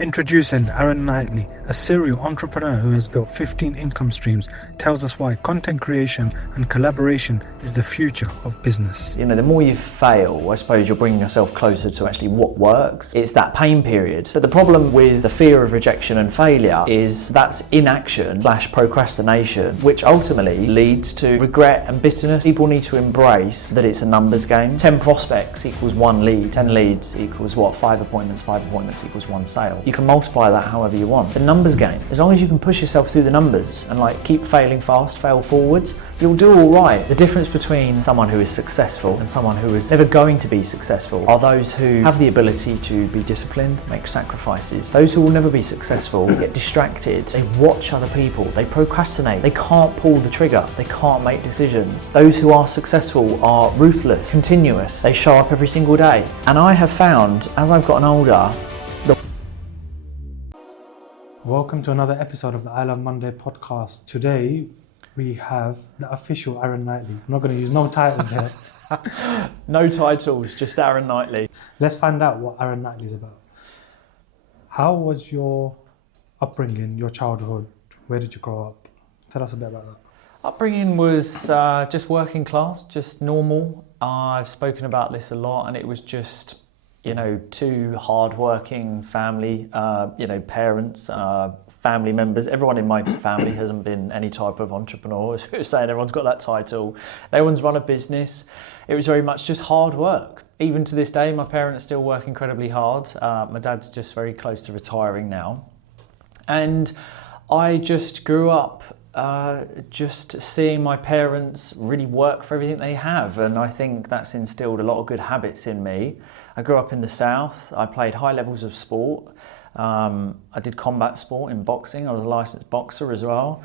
Introducing Aaron Knightley, a serial entrepreneur who has built 15 income streams, tells us why content creation and collaboration is the future of business. You know, the more you fail, I suppose you're bringing yourself closer to actually what works. It's that pain period. But the problem with the fear of rejection and failure is that's inaction / procrastination, which ultimately leads to regret and bitterness. People need to embrace that it's a numbers game. 10 prospects equals 1 lead. 10 leads equals what? 5 appointments. 5 appointments equals 1 sale. You can multiply that however you want. The numbers game, as long as you can push yourself through the numbers and keep failing fast, fail forwards, you'll do all right. The difference between someone who is successful and someone who is never going to be successful are those who have the ability to be disciplined, make sacrifices. Those who will never be successful get distracted, they watch other people, they procrastinate, they can't pull the trigger, they can't make decisions. Those who are successful are ruthless, continuous, they show up every single day. And I have found, as I've gotten older, Welcome to another episode of the I Love Monday podcast. Today we have the official Aaron Knightley. I'm not going to use no titles here. No titles, just Aaron Knightley. Let's find out what Aaron Knightley is about. How was your upbringing, your childhood? Where did you grow up? Tell us a bit about that. Upbringing was just working class, just normal. I've spoken about this a lot, and it was just, two hard-working family, parents, family members. Everyone in my family hasn't been any type of entrepreneur. As we were saying, everyone's got that title. No one's run a business. It was very much just hard work. Even to this day, my parents still work incredibly hard. My dad's just very close to retiring now. And I just grew up just seeing my parents really work for everything they have, and I think that's instilled a lot of good habits in me. I grew up in the South. I played high levels of sport. I did combat sport in boxing. I was a licensed boxer as well.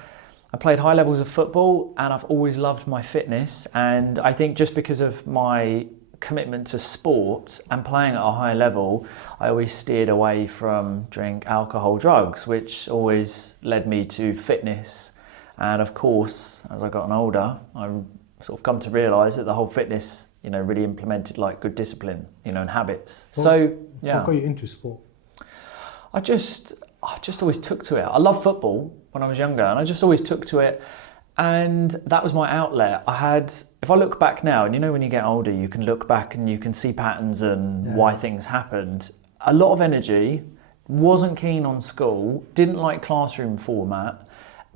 I played high levels of football, and I've always loved my fitness, and I think just because of my commitment to sport and playing at a high level, I always steered away from drink, alcohol, drugs, which always led me to fitness. And of course, as I've gotten older, I've sort of come to realise that the whole fitness, really implemented good discipline, and habits. What got you into sport? I just always took to it. I loved football when I was younger, and I just always took to it. And that was my outlet. If I look back now, and when you get older, you can look back and you can see patterns and why things happened. A lot of energy, wasn't keen on school, didn't like classroom format,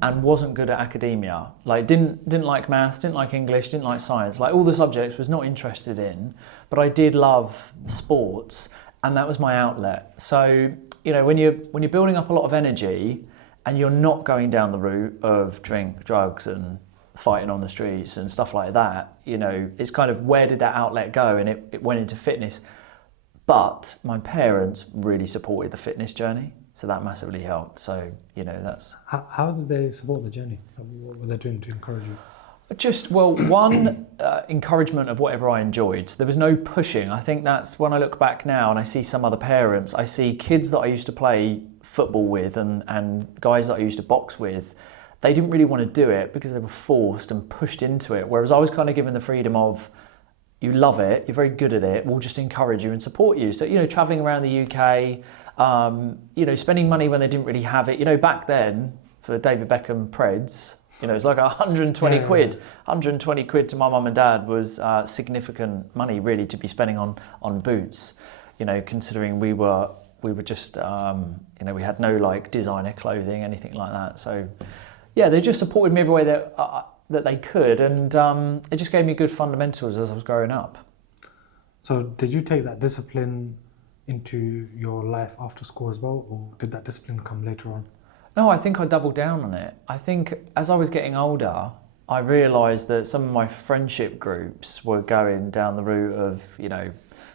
and wasn't good at academia. Didn't like maths, didn't like English, didn't like science. All the subjects was not interested in, but I did love sports, and that was my outlet. So, when you're building up a lot of energy and you're not going down the route of drink, drugs and fighting on the streets and stuff like that, it's kind of, where did that outlet go? And it went into fitness. But my parents really supported the fitness journey. So that massively helped. So, that's... How did they support the journey? What were they doing to encourage you? One, encouragement of whatever I enjoyed. So there was no pushing. I think that's when I look back now and I see some other parents, I see kids that I used to play football with and guys that I used to box with, they didn't really want to do it because they were forced and pushed into it. Whereas I was kind of given the freedom of, you love it, you're very good at it, we'll just encourage you and support you. So, travelling around the UK, spending money when they didn't really have it. Back then, for David Beckham Preds, it was 120 quid. 120 quid to my mum and dad was significant money, really, to be spending on boots. Considering we were just, we had no designer clothing, anything like that. So, they just supported me every way that they could, and it just gave me good fundamentals as I was growing up. So, did you take that discipline into your life after school as well, or did that discipline come later on? No, I think I doubled down on it. I think as I was getting older, I realised that some of my friendship groups were going down the route of,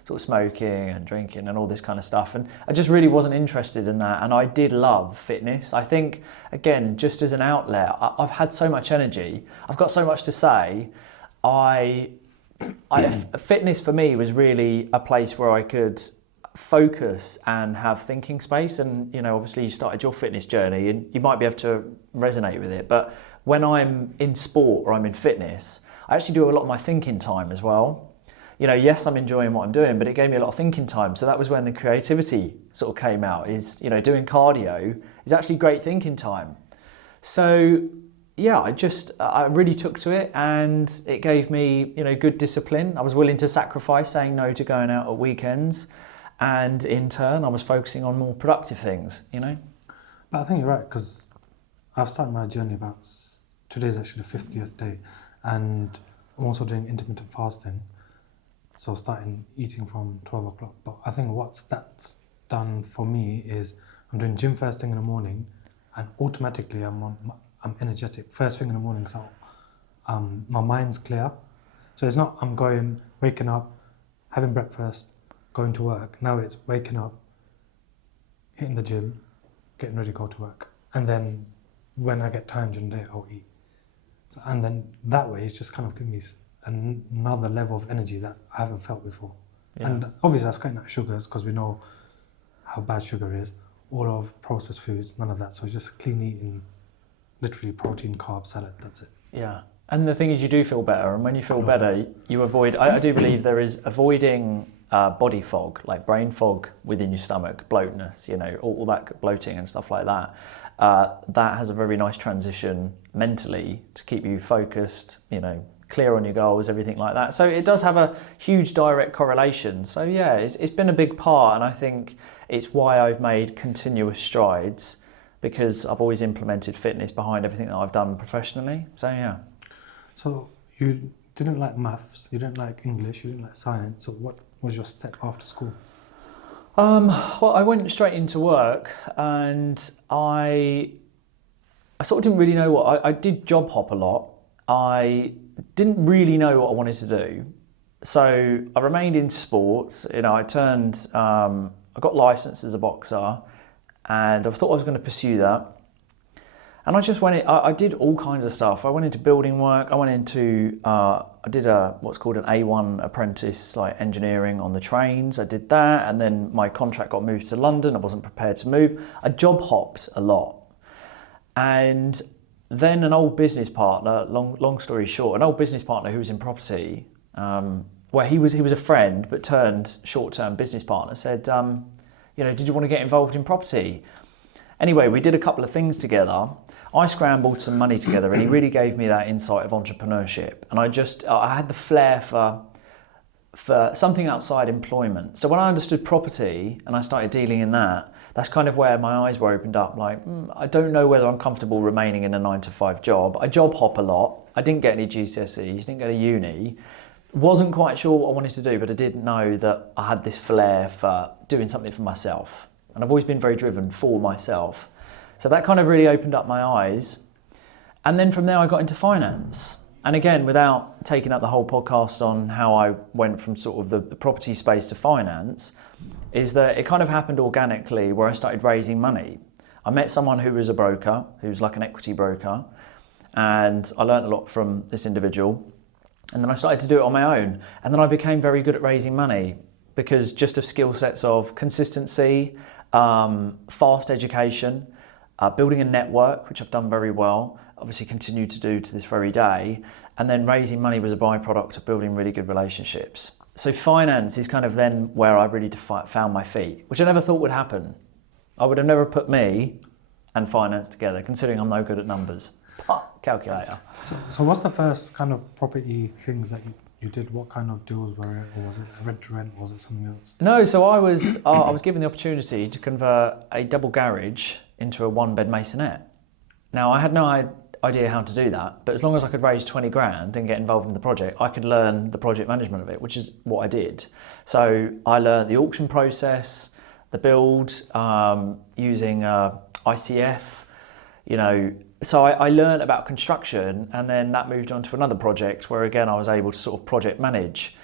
sort of smoking and drinking and all this kind of stuff. And I just really wasn't interested in that. And I did love fitness. I think, again, just as an outlet, I've had so much energy. I've got so much to say. Fitness for me was really a place where I could focus and have thinking space. And obviously you started your fitness journey and you might be able to resonate with it, but when I'm in sport or I'm in fitness, I actually do a lot of my thinking time as well. yes, I'm enjoying what I'm doing, but it gave me a lot of thinking time. So that was when the creativity sort of came out, is, doing cardio is actually great thinking time. So yeah, I really took to it, and it gave me, good discipline. I was willing to sacrifice saying no to going out at weekends, and in turn I was focusing on more productive things, But I think you're right, because I've started my journey today's actually the 50th day, and I'm also doing intermittent fasting. So starting eating from 12 o'clock. But I think that's done for me is I'm doing gym first thing in the morning, and automatically I'm energetic first thing in the morning. So my mind's clear. So it's not I'm waking up, having breakfast, going to work. Now it's waking up, hitting the gym, getting ready to go to work. And then when I get time during the day, I'll eat. So, and then that way it's just kind of giving me another level of energy that I haven't felt before. Yeah. And obviously that's cutting out sugars, because we know how bad sugar is. All of processed foods, none of that. So it's just clean eating, literally protein, carb, salad, that's it. Yeah. And the thing is, you do feel better, and when you feel better, you avoid, I do believe there is avoiding body fog, like brain fog within your stomach, bloatness, all that bloating and stuff like that. That has a very nice transition mentally to keep you focused, clear on your goals, everything like that. So it does have a huge direct correlation. So yeah, it's been a big part, and I think it's why I've made continuous strides, because I've always implemented fitness behind everything that I've done professionally. So yeah. So you didn't like maths, you didn't like English, you didn't like science. So what was your step after school? Well, I went straight into work, and I sort of didn't really know I did job hop a lot. I didn't really know what I wanted to do. So I remained in sports. I got licensed as a boxer, and I thought I was going to pursue that. And I just I did all kinds of stuff. I went into building work. I went into, I did what's called an A1 apprentice, like engineering on the trains. I did that, and then my contract got moved to London. I wasn't prepared to move. I job hopped a lot. And then an old business partner, long story short, an old business partner who was in property, where he was a friend but turned short-term business partner, said, did you want to get involved in property? Anyway, we did a couple of things together. I scrambled some money together, and he really gave me that insight of entrepreneurship. And I had the flair for something outside employment. So when I understood property and I started dealing in that, that's kind of where my eyes were opened up. Like, I don't know whether I'm comfortable remaining in a 9-to-5 job. I job hop a lot. I didn't get any GCSEs, didn't go to uni. Wasn't quite sure what I wanted to do, but I did know that I had this flair for doing something for myself. And I've always been very driven for myself. So that kind of really opened up my eyes. And then from there I got into finance. And again, without taking up the whole podcast on how I went from sort of the property space to finance, is that it kind of happened organically, where I started raising money. I met someone who was a broker, who's like an equity broker, and I learned a lot from this individual. And then I started to do it on my own. And then I became very good at raising money, because just of skill sets of consistency, fast education, building a network, which I've done very well, obviously continue to do to this very day, and then raising money was a byproduct of building really good relationships. So finance is kind of then where I really found my feet, which I never thought would happen. I would have never put me and finance together, considering I'm no good at numbers. Calculator. So what's the first kind of property things that you did? What kind of deals were it? Or was it rent to rent, or was it something else? No, so I was given the opportunity to convert a double garage into a 1-bed masonette. Now, I had no idea how to do that, but as long as I could raise 20 grand and get involved in the project, I could learn the project management of it, which is what I did. So I learned the auction process, the build, using ICF, so I learned about construction, and then that moved on to another project where again I was able to sort of project manage.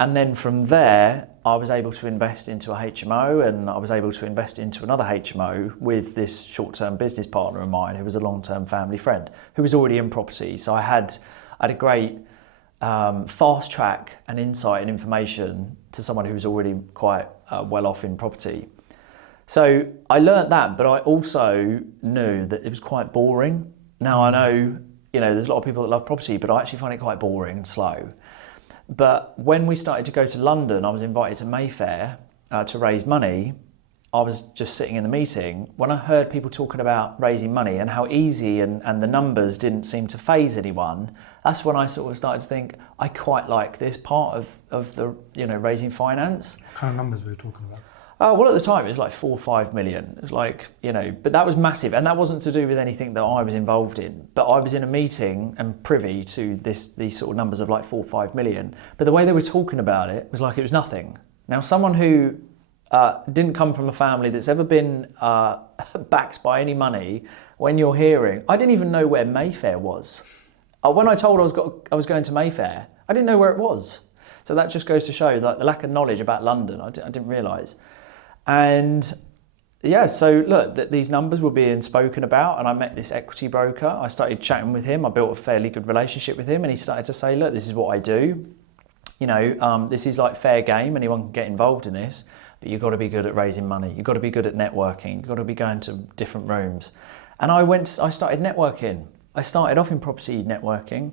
And then from there, I was able to invest into a HMO, and I was able to invest into another HMO with this short-term business partner of mine who was a long-term family friend who was already in property. So I had a great fast track and insight and information to someone who was already quite well off in property. So I learnt that, but I also knew that it was quite boring. Now I know, there's a lot of people that love property, but I actually find it quite boring and slow. But when we started to go to London, I was invited to Mayfair to raise money. I was just sitting in the meeting. When I heard people talking about raising money and how easy and the numbers didn't seem to faze anyone, that's when I sort of started to think, I quite like this part of the, raising finance. What kind of numbers were you talking about? Well, at the time, it was like 4 or 5 million. It was like, but that was massive. And that wasn't to do with anything that I was involved in. But I was in a meeting and privy to these sort of numbers of like 4 or 5 million. But the way they were talking about it was like it was nothing. Now, someone who didn't come from a family that's ever been backed by any money, when you're hearing, I didn't even know where Mayfair was. When I told I was going to Mayfair, I didn't know where it was. So that just goes to show that the lack of knowledge about London, I didn't realise. And yeah, so look, these numbers were being spoken about, and I met this equity broker. I started chatting with him. I built a fairly good relationship with him, and he started to say, look, this is what I do. This is like fair game. Anyone can get involved in this, but you've got to be good at raising money. You've got to be good at networking. You've got to be going to different rooms. And I started networking. I started off in property networking,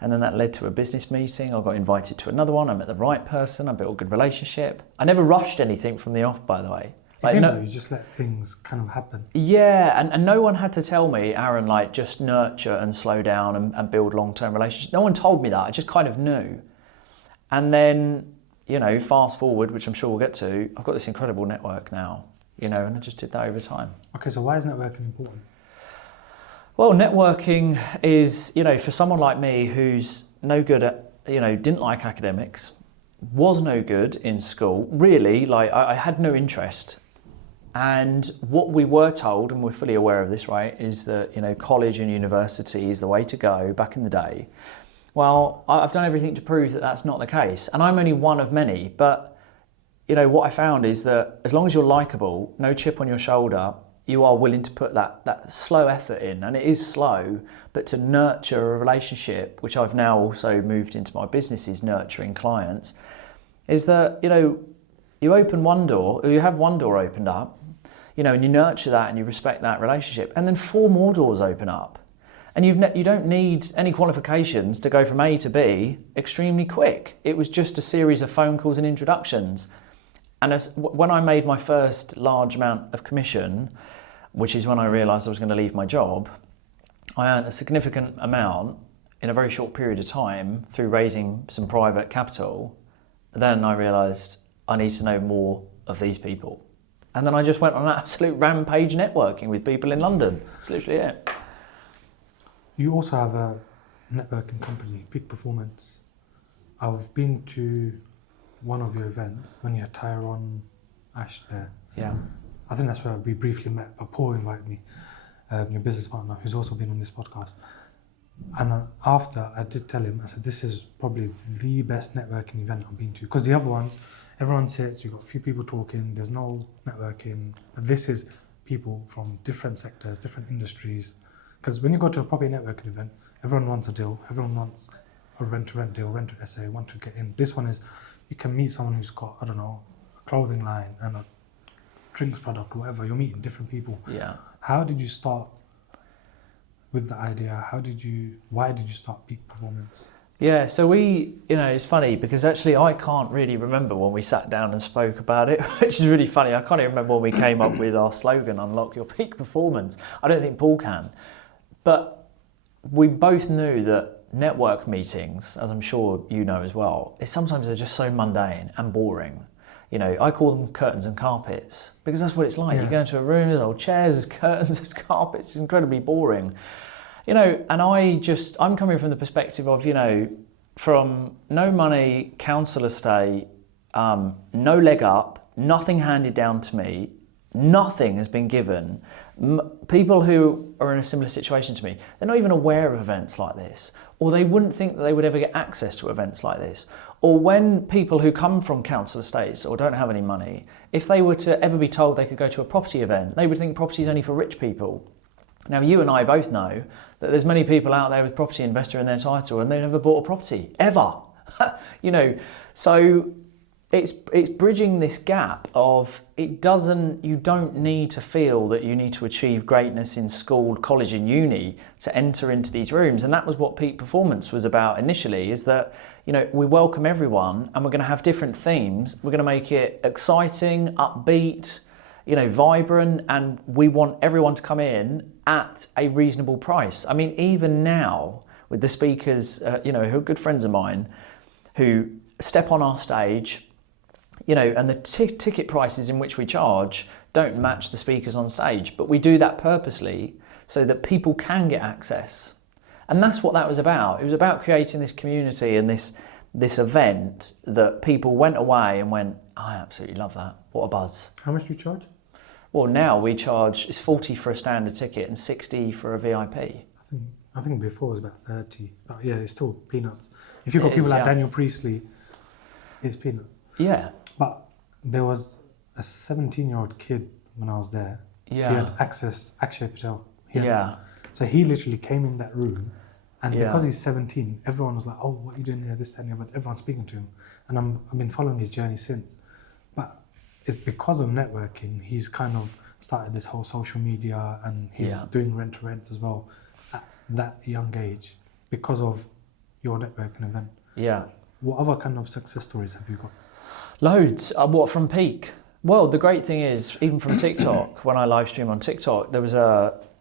and then that led to a business meeting. I got invited to another one. I met the right person. I built a good relationship. I never rushed anything from the off, by the way. You just let things kind of happen. Yeah, and no one had to tell me, Aaron, just nurture and slow down and build long-term relationships. No one told me that. I just kind of knew. And then, fast forward, which I'm sure we'll get to, I've got this incredible network now, and I just did that over time. Okay, so why is networking important? Well, networking is, for someone like me who's no good at, didn't like academics, was no good in school, really, I had no interest. And what we were told, and we're fully aware of this, right, is that, college and university is the way to go back in the day. Well, I've done everything to prove that that's not the case. And I'm only one of many, but, what I found is that as long as you're likable, no chip on your shoulder, you are willing to put that slow effort in, and it is slow, but to nurture a relationship, which I've now also moved into my business, is nurturing clients, is that, you open one door, or you have one door opened up, and you nurture that and you respect that relationship, and then 4 more doors open up. And you don't need any qualifications to go from A to B extremely quick. It was just a series of phone calls and introductions. And when I made my first large amount of commission, which is when I realised I was going to leave my job, I earned a significant amount in a very short period of time through raising some private capital. Then I realised I need to know more of these people. And then I just went on an absolute rampage networking with people in London. That's literally it. You also have a networking company, Peak Performance. I've been to one of your events when you had Tyrone Ash there. Yeah. I think that's where we briefly met, but Paul invited me, your business partner, who's also been on this podcast. And after, I did tell him, I said, this is probably the best networking event I've been to. Because the other ones, everyone sits, you've got a few people talking, there's no networking. But this is people from different sectors, different industries. Because when you go to a property networking event, everyone wants a deal, everyone wants a rent-to-rent deal, rent-to-SA, want to get in. This one is, you can meet someone who's got, a clothing line and a drinks product, whatever. You're meeting different people. Yeah. How did you start with the idea? Why did you start Peak Performance? Yeah, so it's funny because actually I can't really remember when we sat down and spoke about it, which is really funny. I can't even remember when we came up with our slogan, Unlock Your Peak Performance. I don't think Paul can. But we both knew that network meetings, as I'm sure you know as well, sometimes they're just so mundane and boring. I call them curtains and carpets because that's what it's like. Yeah. You go into a room, there's old chairs, there's curtains, there's carpets. It's incredibly boring. And I'm coming from the perspective of, from no money, council estate, no leg up, nothing handed down to me, nothing has been given. People who are in a similar situation to me, they're not even aware of events like this, or they wouldn't think that they would ever get access to events like this. Or when people who come from council estates or don't have any money, if they were to ever be told they could go to a property event, they would think property is only for rich people. Now, you and I both know that there's many people out there with property investor in their title and they never bought a property, ever. So it's bridging this gap of you don't need to feel that you need to achieve greatness in school, college and uni to enter into these rooms. And that was what Peak Performance was about initially, is that, you know, we welcome everyone and we're going to have different themes. We're going to make it exciting, upbeat, you know, vibrant, and we want everyone to come in at a reasonable price. I mean, even now with the speakers, you know, who are good friends of mine, who step on our stage, you know, and the ticket prices in which we charge don't match the speakers on stage, but we do that purposely so that people can get access. And that's what that was about. It was about creating this community and this event that people went away and went, I absolutely love that. What a buzz. How much do you charge? Well, now we charge, it's 40 for a standard ticket and 60 for a VIP. I think before it was about 30, but yeah, it's still peanuts. If you've got people like Daniel Priestley, it's peanuts. Yeah. But there was a 17-year-old kid when I was there. Yeah. He had access, Akshay Patel. Yeah. So he literally came in that room, and Yeah. because he's 17, everyone was like, oh, what are you doing here, this, that, and the other. Everyone's speaking to him. And I've been following his journey since. But it's because of networking, he's kind of started this whole social media, and he's doing rent-to-rents as well at that young age because of your networking event. Yeah. What other kind of success stories have you got? Loads. What from Peak? Well, the great thing is, even from TikTok, when I live stream on TikTok,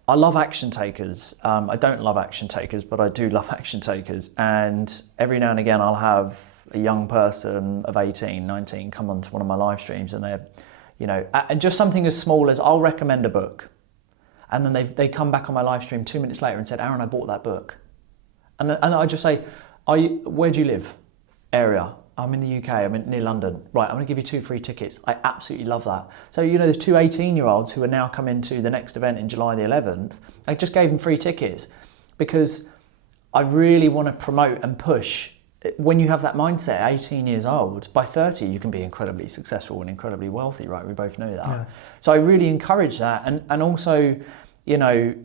I love action takers. I don't love action takers, but I do love action takers. And every now and again, I'll have a young person of 18, 19 come onto one of my live streams, and they're, you know, and just something as small as I'll recommend a book. And then they come back on my live stream 2 minutes later and said, Aaron, I bought that book. And I just say, where do you live? Area. I'm in the UK, I'm near London. Right, I'm gonna give you 2 free tickets. I absolutely love that. So, you know, there's 2 18-year-olds who are now coming to the next event in July the 11th. I just gave them free tickets because I really want to promote and push. When you have that mindset, 18 years old, by 30, you can be incredibly successful and incredibly wealthy, right? We both know that. Yeah. So I really encourage that. And also, you know,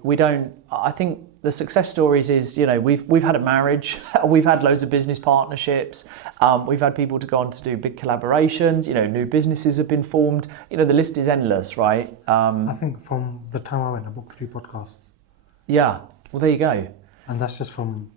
I think the success stories is, you know, we've had a marriage, we've had loads of business partnerships, we've had people to go on to do big collaborations, you know, new businesses have been formed, you know, the list is endless, right? I think from the time I went, I booked 3 podcasts. Yeah, well, there you go. And that's just from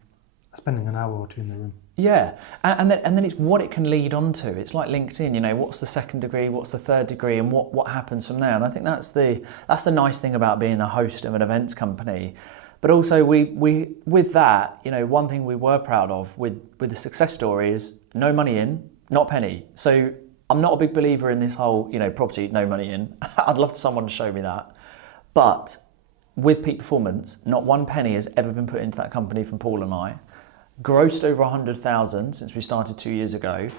spending an hour or 2 in the room. Yeah, and then it's what it can lead on to. It's like LinkedIn, you know, what's the 2nd degree, what's the 3rd degree, and what happens from there. And I think that's the nice thing about being the host of an events company. But also we with that, you know, one thing we were proud of with the success story is no money in, not a penny. So I'm not a big believer in this whole, you know, property, no money in. I'd love someone to show me that. But with Peak Performance, not 1 penny has ever been put into that company from Paul and I. Grossed over 100,000 since we started 2 years ago,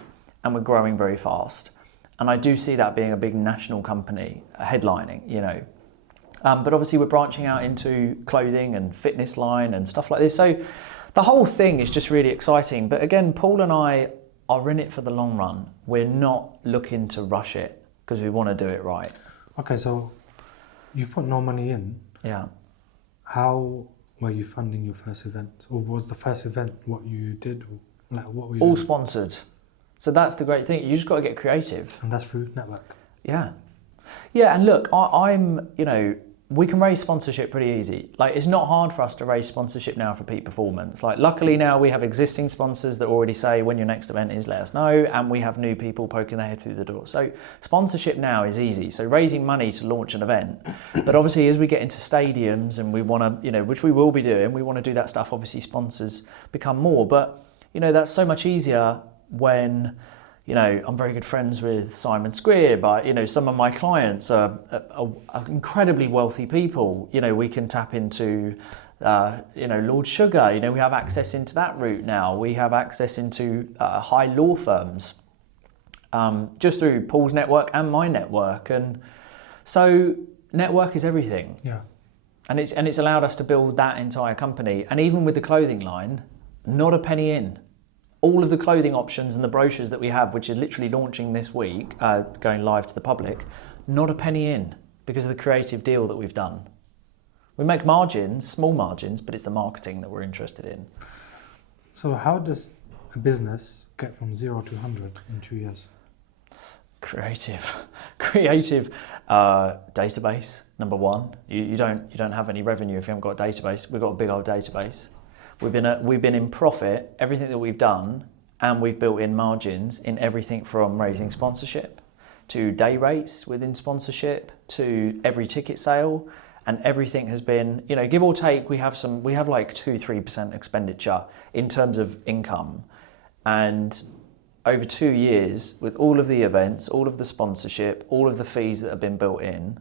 and we're growing very fast. And I do see that being a big national company, headlining, you know. But obviously we're branching out into clothing and fitness line and stuff like this. So the whole thing is just really exciting. But again, Paul and I are in it for the long run. We're not looking to rush it because we want to do it right. Okay, so you've put no money in. Yeah. How were you funding your first event? Or was the first event what you did? Or like what were you All doing? sponsored. So that's the great thing. You just got to get creative. And that's through network. Yeah. Yeah, and look, I'm, you know, we can raise sponsorship pretty easy. Like, it's not hard for us to raise sponsorship now for Peak Performance. Like, luckily now we have existing sponsors that already say when your next event is, let us know, and we have new people poking their head through the door. So sponsorship now is easy. So raising money to launch an event. But obviously as we get into stadiums and we want to, you know, which we will be doing, we want to do that stuff, obviously sponsors become more. But, you know, that's so much easier when, you know, I'm very good friends with Simon Square, but, you know, some of my clients are incredibly wealthy people. You know, we can tap into, you know, Lord Sugar. You know, we have access into that route now. We have access into high law firms just through Paul's network and my network. And so network is everything. Yeah. And it's allowed us to build that entire company. And even with the clothing line, not a penny in. All of the clothing options and the brochures that we have, which are literally launching this week, going live to the public, not a penny in because of the creative deal that we've done. We make margins, small margins, but it's the marketing that we're interested in. So how does a business get from 0 to 100 in 2 years? Creative database, number one. You don't have any revenue if you haven't got a database. We've got a big old database. We've been in profit, everything that we've done, and we've built in margins in everything from raising sponsorship to day rates within sponsorship to every ticket sale, and everything has been, give or take, we have like 2-3% expenditure in terms of income. And over 2 years, with all of the events, all of the sponsorship, all of the fees that have been built in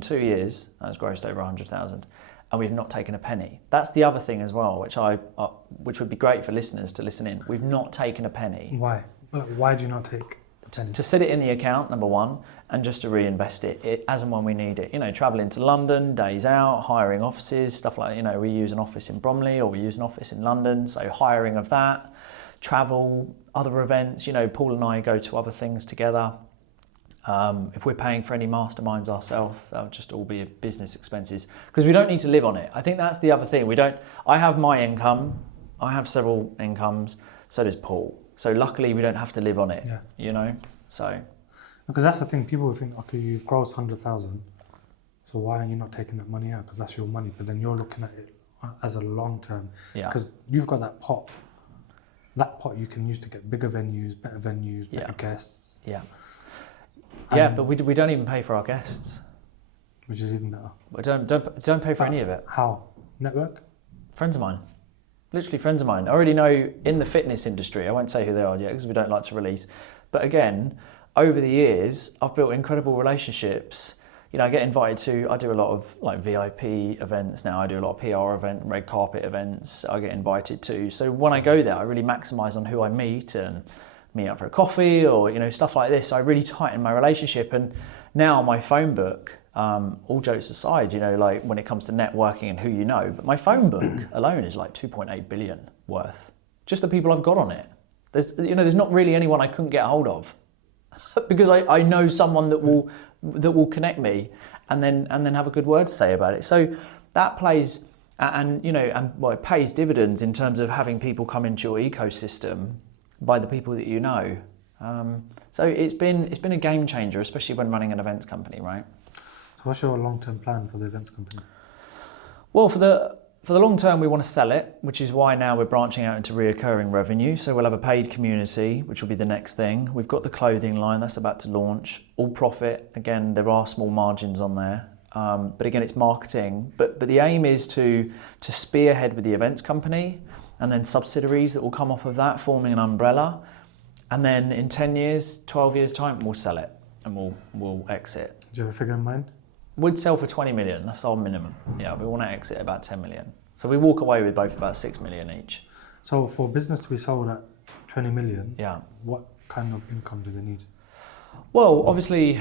2 years, that's grossed over 100,000, and we've not taken a penny. That's the other thing as well, which would be great for listeners to listen in. We've not taken a penny. Why? Why do you not take a penny? To sit it in the account, number one, and just to reinvest it as and when we need it. Travelling to London, days out, hiring offices, stuff like, we use an office in Bromley or we use an office in London, so hiring of that, travel, other events, Paul and I go to other things together. If we're paying for any masterminds ourselves, that'll just all be business expenses because we don't need to live on it. I think that's the other thing. I have my income, I have several incomes, so does Paul. So luckily we don't have to live on it, so. Because that's the thing, people think, okay, you've grossed 100,000, so why are you not taking that money out? Because that's your money, but then you're looking at it as a long term. Because you've got that pot. That pot you can use to get bigger venues, better guests. Yeah, but we don't even pay for our guests. Which is even better. We don't pay for any of it. How? Network? Friends of mine. Literally friends of mine. I already know in the fitness industry, I won't say who they are yet because we don't like to release. But again, over the years, I've built incredible relationships. I get invited I do a lot of like VIP events now. I do a lot of PR events, red carpet events. I get invited to. So when I go there, I really maximise on who I meet and meet up for a coffee or, stuff like this. So I really tighten my relationship. And now my phone book, all jokes aside, like when it comes to networking and who you know, but my phone book alone is like 2.8 billion worth. Just the people I've got on it. There's not really anyone I couldn't get a hold of because I know someone that will connect me and then have a good word to say about it. So that plays and it pays dividends in terms of having people come into your ecosystem by the people that you know. So it's been a game changer, especially when running an events company, right? So what's your long-term plan for the events company? Well, for the long term, we want to sell it, which is why now we're branching out into reoccurring revenue. So we'll have a paid community, which will be the next thing. We've got the clothing line that's about to launch, all profit. Again, there are small margins on there. But again, it's marketing. But the aim is to spearhead with the events company and then subsidiaries that will come off of that, forming an umbrella. And then in 10 years, 12 years time, we'll sell it and we'll exit. Do you have a figure in mind? We'd sell for 20 million, that's our minimum. Yeah, we want to exit about 10 million. So we walk away with both about 6 million each. So for business to be sold at 20 million, yeah, what kind of income do they need? Well, obviously,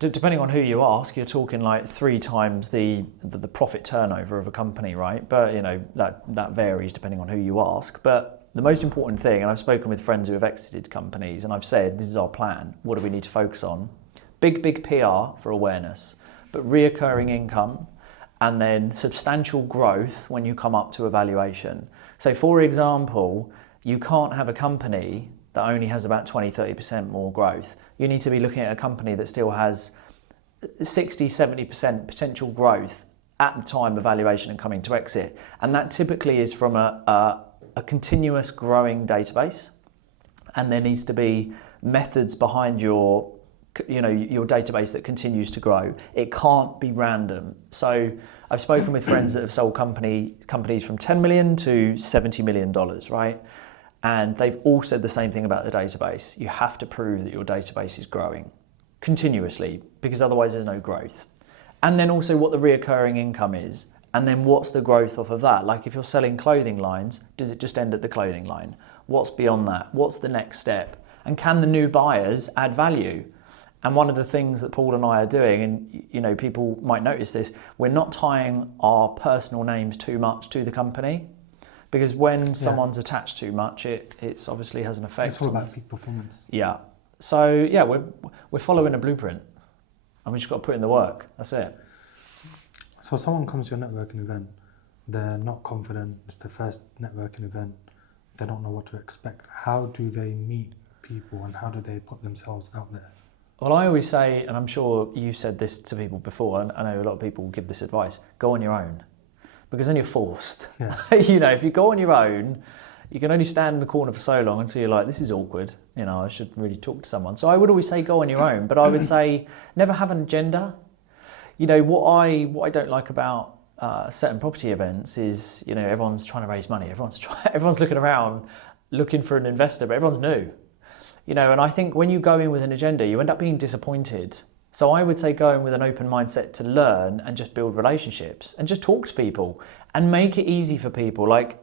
depending on who you ask, you're talking like 3 times the profit turnover of a company, right? But that varies depending on who you ask. But the most important thing, and I've spoken with friends who have exited companies, and I've said, this is our plan. What do we need to focus on? Big PR for awareness, but reoccurring income, and then substantial growth when you come up to a valuation. So for example, you can't have a company that only has about 20-30% more growth. You need to be looking at a company that still has 60-70% potential growth at the time of valuation and coming to exit. And that typically is from a continuous growing database, and there needs to be methods behind your database that continues to grow. It can't be random. So I've spoken with friends that have sold companies from $10 million to $70 million, right? And they've all said the same thing about the database. You have to prove that your database is growing continuously because otherwise there's no growth. And then also what the reoccurring income is. And then what's the growth off of that? Like if you're selling clothing lines, does it just end at the clothing line? What's beyond that? What's the next step? And can the new buyers add value? And one of the things that Paul and I are doing, and people might notice this, we're not tying our personal names too much to the company, because when someone's attached too much, it's obviously has an effect. It's all about peak performance. Yeah. So yeah, we're following a blueprint, and we just got to put in the work. That's it. So someone comes to your networking event, they're not confident. It's their first networking event. They don't know what to expect. How do they meet people, and how do they put themselves out there? Well, I always say, and I'm sure you said this to people before, and I know a lot of people give this advice, go on your own. Because then you're forced. Yeah. If you go on your own, you can only stand in the corner for so long until you're like, this is awkward. I should really talk to someone. So I would always say go on your own, but I would say never have an agenda. What I don't like about certain property events is, everyone's trying to raise money. Everyone's looking around, looking for an investor, but everyone's new. And I think when you go in with an agenda, you end up being disappointed. So I would say go in with an open mindset to learn and just build relationships and just talk to people and make it easy for people. Like,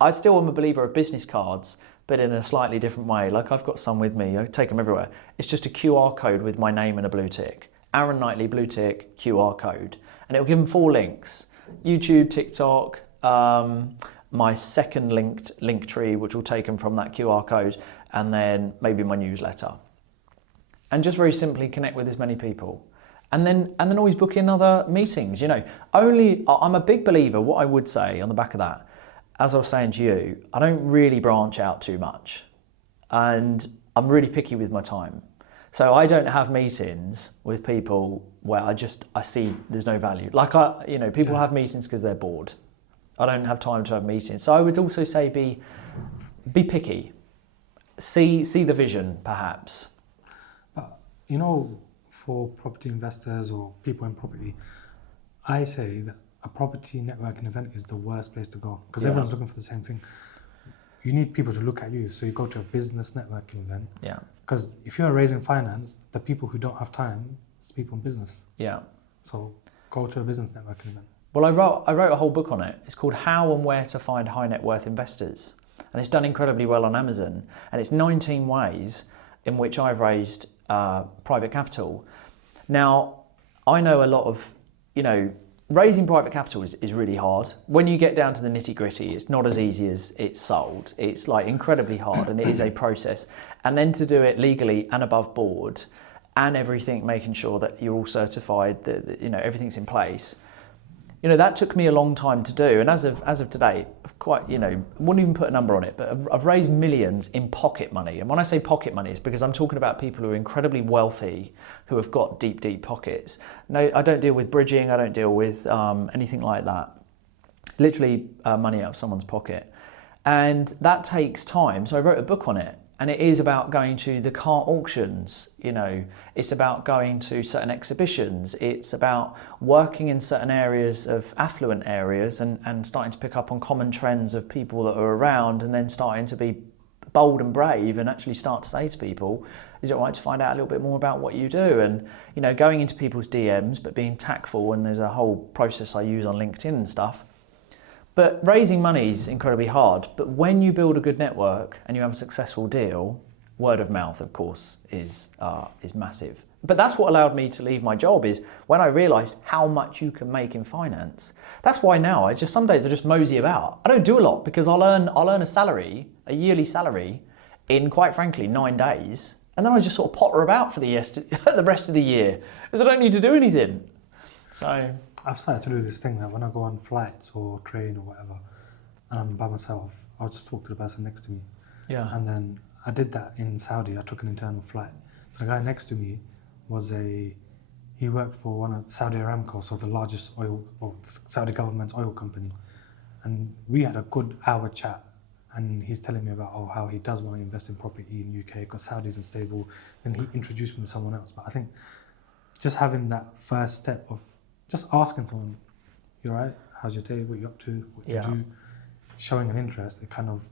I still am a believer of business cards, but in a slightly different way. Like, I've got some with me, I take them everywhere. It's just a QR code with my name and a blue tick. Aaron Knightley, blue tick, QR code. And it'll give them 4 links. YouTube, TikTok, my second link tree, which will take them from that QR code, and then maybe my newsletter. And just very simply connect with as many people. And then always book in other meetings. I'm a big believer, what I would say on the back of that, as I was saying to you, I don't really branch out too much. And I'm really picky with my time. So I don't have meetings with people where I see there's no value. Like, people have meetings because they're bored. I don't have time to have meetings. So I would also say be picky. See the vision, perhaps. For property investors or people in property, I say that a property networking event is the worst place to go because everyone's looking for the same thing. You need people to look at you, so you go to a business networking event. Yeah. Because if you're raising finance, the people who don't have time, it's people in business. Yeah. So go to a business networking event. Well, I wrote a whole book on it. It's called How and Where to Find High Net Worth Investors. And it's done incredibly well on Amazon. And it's 19 ways in which I've raised private capital. Now, I know a lot of, raising private capital is really hard. When you get down to the nitty gritty, it's not as easy as it's sold. It's like incredibly hard, and it is a process. And then to do it legally and above board and everything, making sure that you're all certified, that everything's in place. That took me a long time to do, and as of today, wouldn't even put a number on it, but I've raised millions in pocket money. And when I say pocket money, it's because I'm talking about people who are incredibly wealthy, who have got deep, deep pockets. No, I don't deal with bridging. I don't deal with anything like that. It's literally money out of someone's pocket, and that takes time. So I wrote a book on it. And it is about going to the car auctions, it's about going to certain exhibitions, it's about working in certain areas of affluent areas and starting to pick up on common trends of people that are around, and then starting to be bold and brave and actually start to say to people, is it all right to find out a little bit more about what you do? And, going into people's DMs, but being tactful, and there's a whole process I use on LinkedIn and stuff. But raising money is incredibly hard. But when you build a good network and you have a successful deal, word of mouth, of course, is massive. But that's what allowed me to leave my job, is when I realised how much you can make in finance. That's why now some days I just mosey about. I don't do a lot because I'll earn a salary, a yearly salary, in, quite frankly, 9 days, and then I just sort of potter about for the rest of the year because I don't need to do anything. So I've started to do this thing that when I go on flights or train or whatever, and I'm by myself, I'll just talk to the person next to me. Yeah. And then I did that in Saudi. I took an internal flight. So the guy next to me he worked for one of Saudi Aramco, so the largest Saudi government's oil company. And we had a good hour chat, and he's telling me about how he does want to invest in property in UK because Saudi isn't stable. Then he introduced me to someone else. But I think just having that first step of just asking someone, you all right? How's your day? What you up to? What you do? Showing an interest, it kind of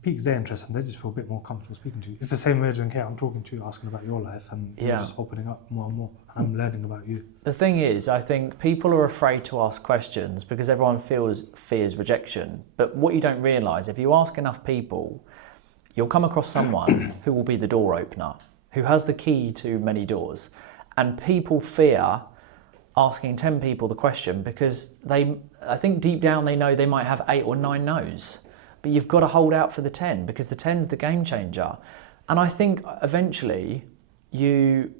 piques their interest, and they just feel a bit more comfortable speaking to you. It's the same way doing here. I'm talking to you, asking about your life, and you're just opening up more and more. And I'm learning about you. The thing is, I think people are afraid to ask questions because everyone fears rejection. But what you don't realise, if you ask enough people, you'll come across someone who will be the door opener, who has the key to many doors. And people fear asking 10 people the question because I think deep down they know they might have 8 or 9 no's. But you've got to hold out for the 10 because the 10's the game changer. And I think eventually you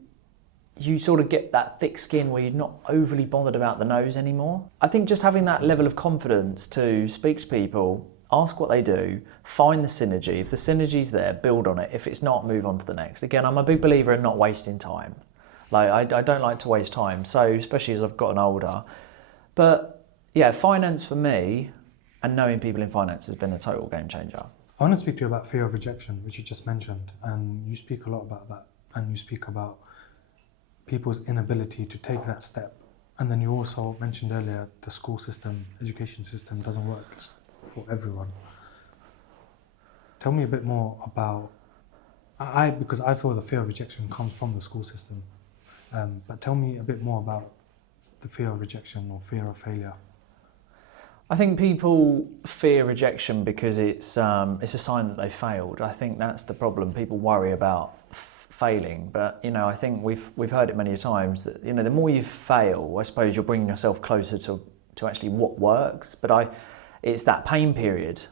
sort of get that thick skin where you're not overly bothered about the no's anymore. I think just having that level of confidence to speak to people ask what they do, find the synergy. If the synergy's there, build on it. If it's not, move on to the next. Again, I'm a big believer in not wasting time. Like, I don't like to waste time, so especially as I've gotten older. But yeah, finance for me and knowing people in finance has been a total game changer. I want to speak to you about fear of rejection, which you just mentioned, and you speak a lot about that, and you speak about people's inability to take that step. And then you also mentioned earlier the school system, education system doesn't work for everyone. Tell me a bit more about, because I feel the fear of rejection comes from the school system, but tell me a bit more about the fear of rejection or fear of failure. I think people fear rejection because it's a sign that they failed. I think that's the problem. People worry about failing, but I think we've heard it many times that the more you fail, I suppose you're bringing yourself closer to actually what works. But it's that pain period.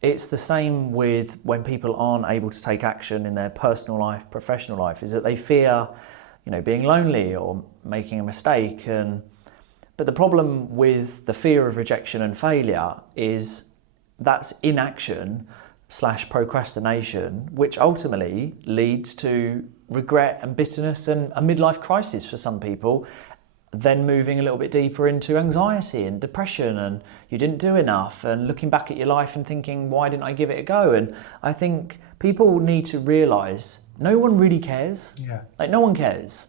It's the same with when people aren't able to take action in their personal life, professional life. Is that they fear, being lonely or making a mistake. But the problem with the fear of rejection and failure is that's inaction / procrastination, which ultimately leads to regret and bitterness and a midlife crisis for some people, then moving a little bit deeper into anxiety and depression and you didn't do enough and looking back at your life and thinking, why didn't I give it a go? And I think people need to realise no one really cares. Yeah. Like, no one cares.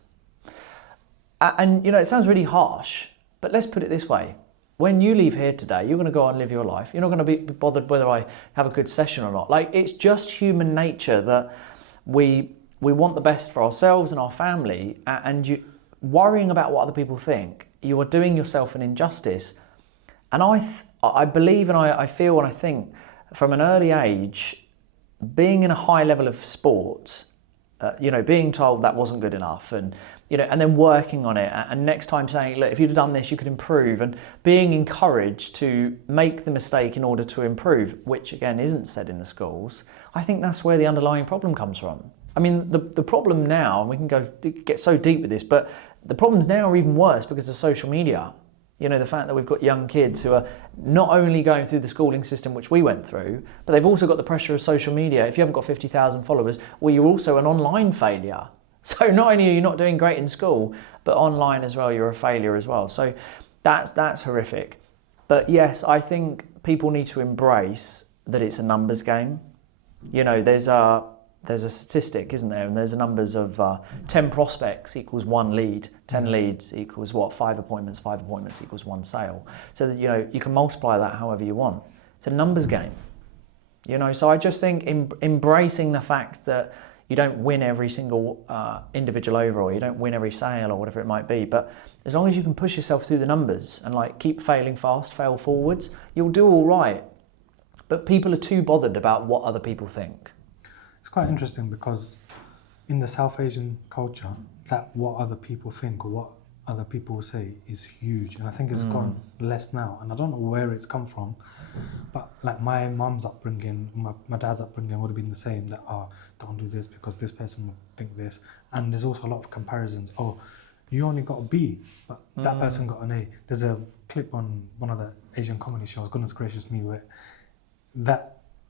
And it sounds really harsh, but let's put it this way. When you leave here today, you're going to go on and live your life. You're not going to be bothered whether I have a good session or not. Like, it's just human nature that we want the best for ourselves and our family, and you worrying about what other people think, you are doing yourself an injustice. And I believe and I feel and I think from an early age, being in a high level of sport, being told that wasn't good enough and then working on it and next time saying, look, if you'd have done this, you could improve, and being encouraged to make the mistake in order to improve, which again isn't said in the schools. I think that's where the underlying problem comes from. I mean, the problem now, and we can get so deep with this, but the problems now are even worse because of social media. The fact that we've got young kids who are not only going through the schooling system, which we went through, but they've also got the pressure of social media. If you haven't got 50,000 followers, well, you're also an online failure. So not only are you not doing great in school, but online as well, you're a failure as well. So that's horrific. But yes, I think people need to embrace that it's a numbers game. There's a statistic, isn't there? And there's numbers of 10 prospects equals 1 lead, 10 leads equals what? 5 appointments equals 1 sale. So that, you can multiply that however you want. It's a numbers game. So I just think embracing the fact that you don't win every single individual over, or you don't win every sale or whatever it might be. But as long as you can push yourself through the numbers and keep failing fast, fail forwards, you'll do all right. But people are too bothered about what other people think. It's quite interesting because in the South Asian culture, that what other people think or what other people say is huge. And I think it's gone less now. And I don't know where it's come from, but my mum's upbringing, my dad's upbringing would have been the same, that, don't do this because this person will think this. And there's also a lot of comparisons. Oh, you only got a B, but that person got an A. There's a clip on one of the Asian comedy shows, goodness gracious me, where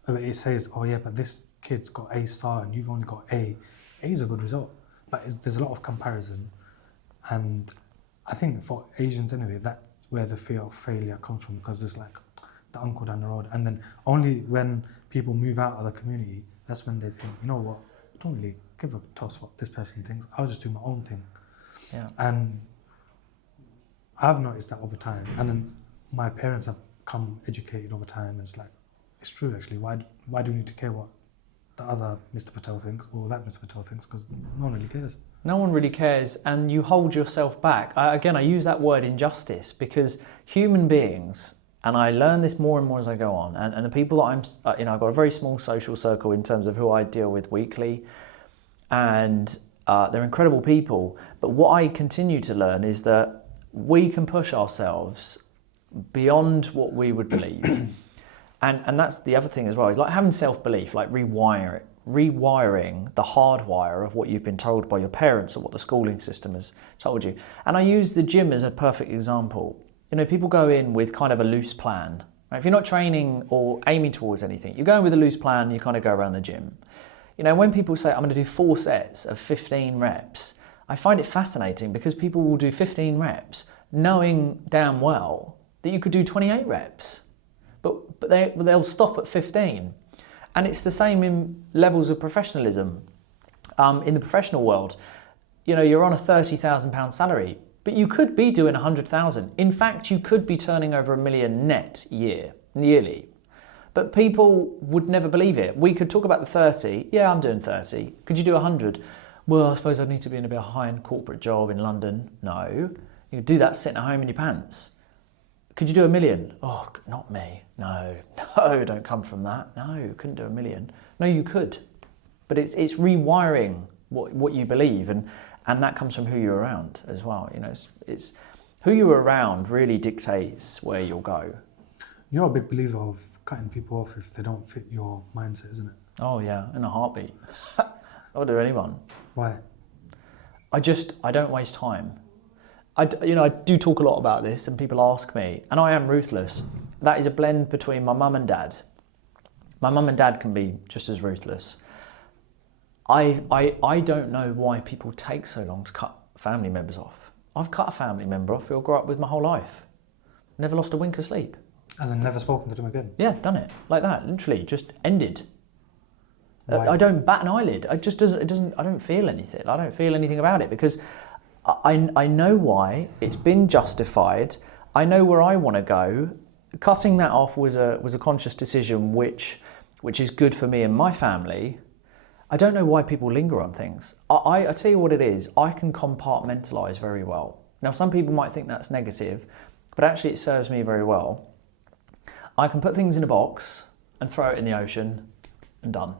it says, oh yeah, but this kid's got A star and you've only got A. A is a good result, but there's a lot of comparison. And I think for Asians anyway, that's where the fear of failure comes from, because it's like the uncle down the road. And then only when people move out of the community, that's when they think, you know what, I don't really give a toss what this person thinks. I'll just do my own thing. Yeah. And I've noticed that over time. And then my parents have come educated over time. And it's like, it's true actually. Why do we need to care what the other Mr. Patel thinks or that Mr. Patel thinks? Because no one really cares. No one really cares, and you hold yourself back. I use that word injustice because human beings, and I learn this more and more as I go on, and the people that I've got a very small social circle in terms of who I deal with weekly, and they're incredible people. But what I continue to learn is that we can push ourselves beyond what we would believe. And that's the other thing as well, is like having self-belief, like rewiring the hardwire of what you've been told by your parents or what the schooling system has told you. And I use the gym as a perfect example. People go in with kind of a loose plan, Right? If you're not training or aiming towards anything, you're going with a loose plan, you kind of go around the gym. You know, when people say, I'm going to do 4 sets of 15 reps, I find it fascinating because people will do 15 reps knowing damn well that you could do 28 reps, but they'll stop at 15. And it's the same in levels of professionalism. In the professional world, you know, you're on a £30,000 salary, but you could be doing 100,000. In fact, you could be turning over £1 million net yearly. But people would never believe it. We could talk about the 30. Yeah, I'm doing 30. Could you do 100? Well, I suppose I'd need to be in a bit of a high-end corporate job in London. No. You could do that sitting at home in your pants. Could you do $1 million? Oh, not me. No, don't come from that. No, couldn't do $1 million. No, you could. But it's rewiring what you believe, and that comes from who you're around as well. You know, it's who you're around really dictates where you'll go. You're a big believer of cutting people off if they don't fit your mindset, isn't it? Oh yeah, in a heartbeat. I'll do anyone. Why? I don't waste time. I do talk a lot about this, and people ask me, and I am ruthless. That is a blend between my mum and dad. My mum and dad can be just as ruthless. I don't know why people take so long to cut family members off. I've cut a family member off who I grew up with my whole life. Never lost a wink of sleep. As in never spoken to them again? Yeah, done it. Like that, literally, just ended. Why? I don't bat an eyelid. I don't feel anything. I don't feel anything about it because I know why. It's been justified. I know where I want to go. Cutting that off was a conscious decision which is good for me and my family. I don't know why people linger on things. I tell you what it is, I can compartmentalise very well. Now some people might think that's negative, but actually it serves me very well. I can put things in a box and throw it in the ocean and done.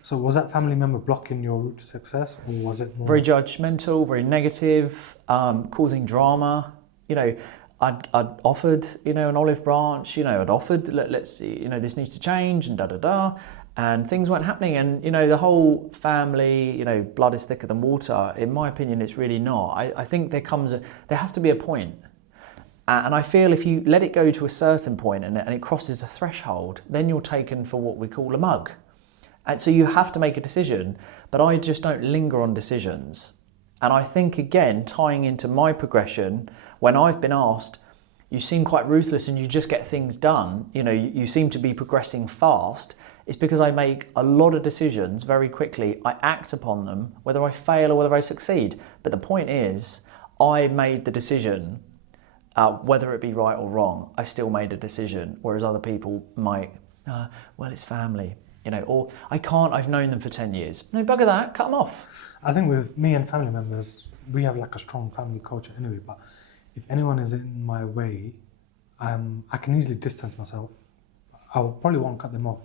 So was that family member blocking your route to success, or was it more... Very judgmental, very negative, causing drama. You know, I'd offered, you know, an olive branch, you know, I'd offered, let's see, you know, this needs to change and da-da-da. And things weren't happening, and you know the whole family, you know, blood is thicker than water. In my opinion, it's really not. I think there has to be a point, and I feel if you let it go to a certain point and it crosses the threshold, then you're taken for what we call a mug, and so you have to make a decision. But I just don't linger on decisions, and I think again tying into my progression, when I've been asked, you seem quite ruthless and you just get things done. You know, you seem to be progressing fast. It's because I make a lot of decisions very quickly. I act upon them, whether I fail or whether I succeed. But the point is, I made the decision, whether it be right or wrong, I still made a decision. Whereas other people might, well, it's family, you know, or I can't, I've known them for 10 years. No, bugger that, cut them off. I think with me and family members, we have like a strong family culture anyway, but if anyone is in my way, I can easily distance myself. I probably won't cut them off.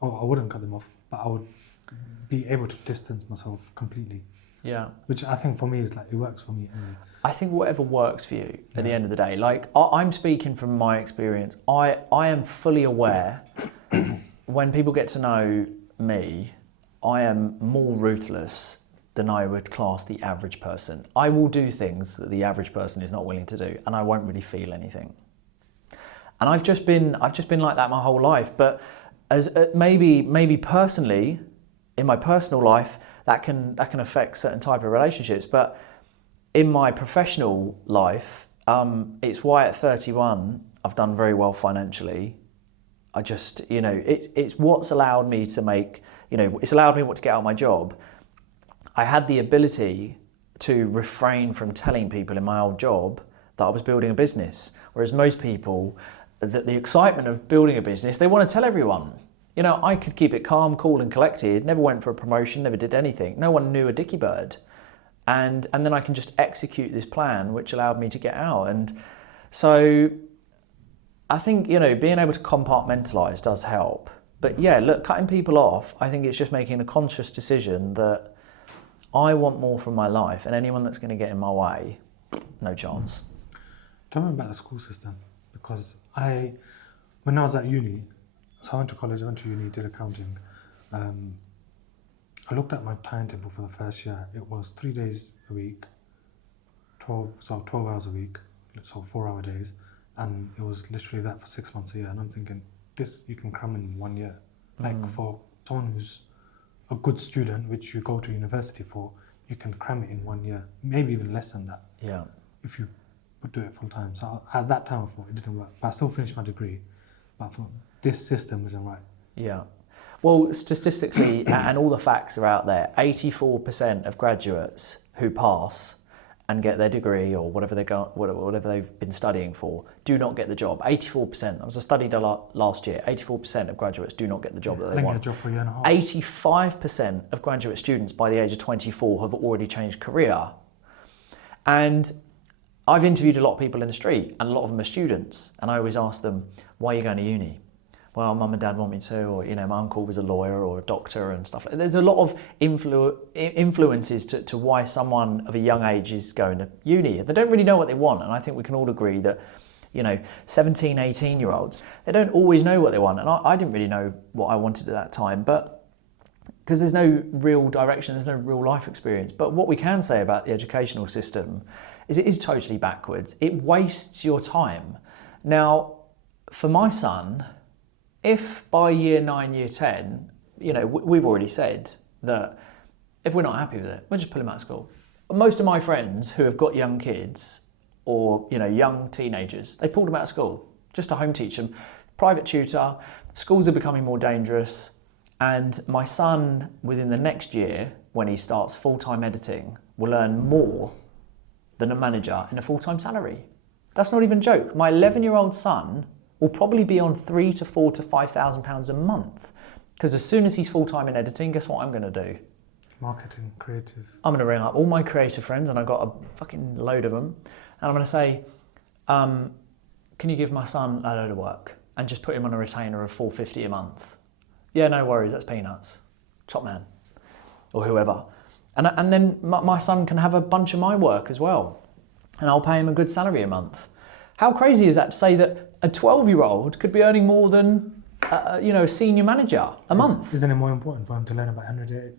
Oh, I wouldn't cut them off, but I would be able to distance myself completely. Yeah. Which I think for me is like, it works for me anyway. I think whatever works for you at the end of the day. Like, I'm speaking from my experience. I am fully aware when people get to know me, I am more ruthless than I would class the average person. I will do things that the average person is not willing to do, and I won't really feel anything. And I've just been like that my whole life, but as maybe personally, in my personal life, that can affect certain type of relationships. But in my professional life, it's why at 31 I've done very well financially. I just, you know, it's what's allowed me to make, you know, it's allowed me to get out of my job. I had the ability to refrain from telling people in my old job that I was building a business, whereas most people, the excitement of building a business, they want to tell everyone. You know, I could keep it calm, cool and collected, never went for a promotion, never did anything. No one knew a dicky bird. And then I can just execute this plan, which allowed me to get out. And so I think, you know, being able to compartmentalise does help. But yeah, look, cutting people off, I think it's just making a conscious decision that I want more from my life, and anyone that's going to get in my way, no chance. Tell me about the school system, because when I was at uni, so I went to college, I went to uni, did accounting. I looked at my timetable for the first year. It was 3 days a week, 12 hours a week, so 4-hour days. and it was literally that for 6 months a year. And I'm thinking, this you can cram in 1 year. Like for someone who's a good student, which you go to university for, you can cram it in 1 year, maybe even less than that. Yeah. If you would do it full time. So at that time, I thought it didn't work. But I still finished my degree. But I thought this system isn't right. Yeah. Well, statistically, and all the facts are out there, 84% of graduates who pass and get their degree or whatever they've been studying for do not get the job. 84%. That was a study done last year. 84% of graduates do not get the job that they want. Get a job for a year and a half. 85% of graduate students by the age of 24 have already changed career. And I've interviewed a lot of people in the street, and a lot of them are students. And I always ask them, why are you going to uni? Well, mum and dad want me to, or my uncle was a lawyer or a doctor and stuff. There's a lot of influences to why someone of a young age is going to uni. They don't really know what they want, and I think we can all agree that 17, 18-year-olds, they don't always know what they want. And I didn't really know what I wanted at that time, but because there's no real direction, there's no real life experience. But what we can say about the educational system is it is totally backwards. It wastes your time. Now, for my son, if by year 9, year 10, we've already said that if we're not happy with it, we'll just pull him out of school. Most of my friends who have got young kids or, young teenagers, they pulled them out of school just to home teach them. Private tutor, schools are becoming more dangerous. And my son, within the next year, when he starts full-time editing, will earn more than a manager in a full-time salary. That's not even a joke. My 11-year-old son will probably be on £3,000 to £4,000 to £5,000 a month. Because as soon as he's full-time in editing, guess what I'm going to do? Marketing, creative. I'm going to ring up all my creative friends, and I've got a fucking load of them, and I'm going to say, can you give my son a load of work and just put him on a retainer of $450 a month? Yeah, no worries, that's peanuts. Top man. Or whoever. And then my son can have a bunch of my work as well, and I'll pay him a good salary a month. How crazy is that to say that a 12-year-old could be earning more than a senior manager a month? Isn't it more important for him to learn about Henry VIII?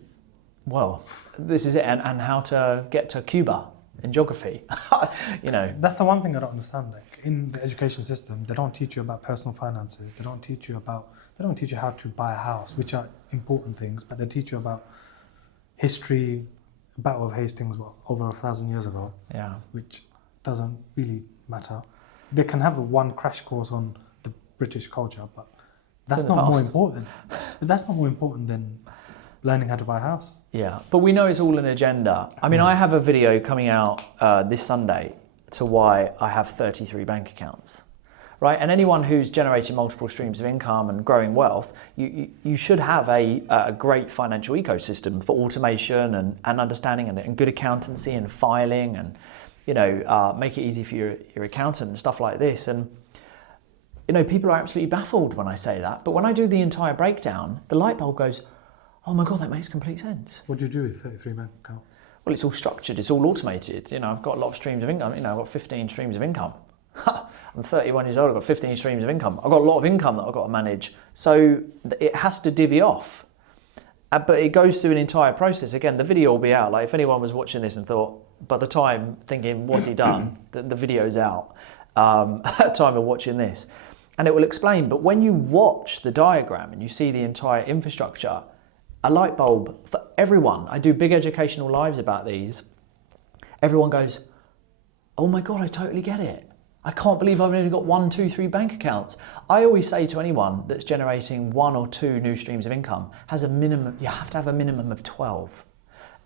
Well, this is it, and how to get to Cuba in geography. That's the one thing I don't understand. Like in the education system, they don't teach you about personal finances. They don't teach you how to buy a house, which are important things, but they teach you about history. Battle of Hastings, over 1,000 years ago. Yeah. Which doesn't really matter. They can have one crash course on the British culture, but that's not more important. That's not more important than learning how to buy a house. Yeah, but we know it's all an agenda. I mean, I have a video coming out this Sunday to why I have 33 bank accounts, right? And anyone who's generating multiple streams of income and growing wealth, you should have a great financial ecosystem for automation and understanding and good accountancy and filing and make it easy for your accountant and stuff like this. And, people are absolutely baffled when I say that. But when I do the entire breakdown, the light bulb goes, oh my God, that makes complete sense. What do you do with 33 bank accounts? Well, it's all structured. It's all automated. I've got a lot of streams of income. I've got 15 streams of income. I'm 31 years old. I've got 15 streams of income. I've got a lot of income that I've got to manage. So it has to divvy off. But it goes through an entire process. Again, the video will be out. Like if anyone was watching this and thought, by the time thinking, what's he done? The video's out at the time of watching this. And it will explain. But when you watch the diagram and you see the entire infrastructure, a light bulb for everyone. I do big educational lives about these. Everyone goes, oh my God, I totally get it. I can't believe I've only got 1, 2, 3 bank accounts. I always say to anyone that's generating 1 or 2 new streams of income, you have to have a minimum of 12.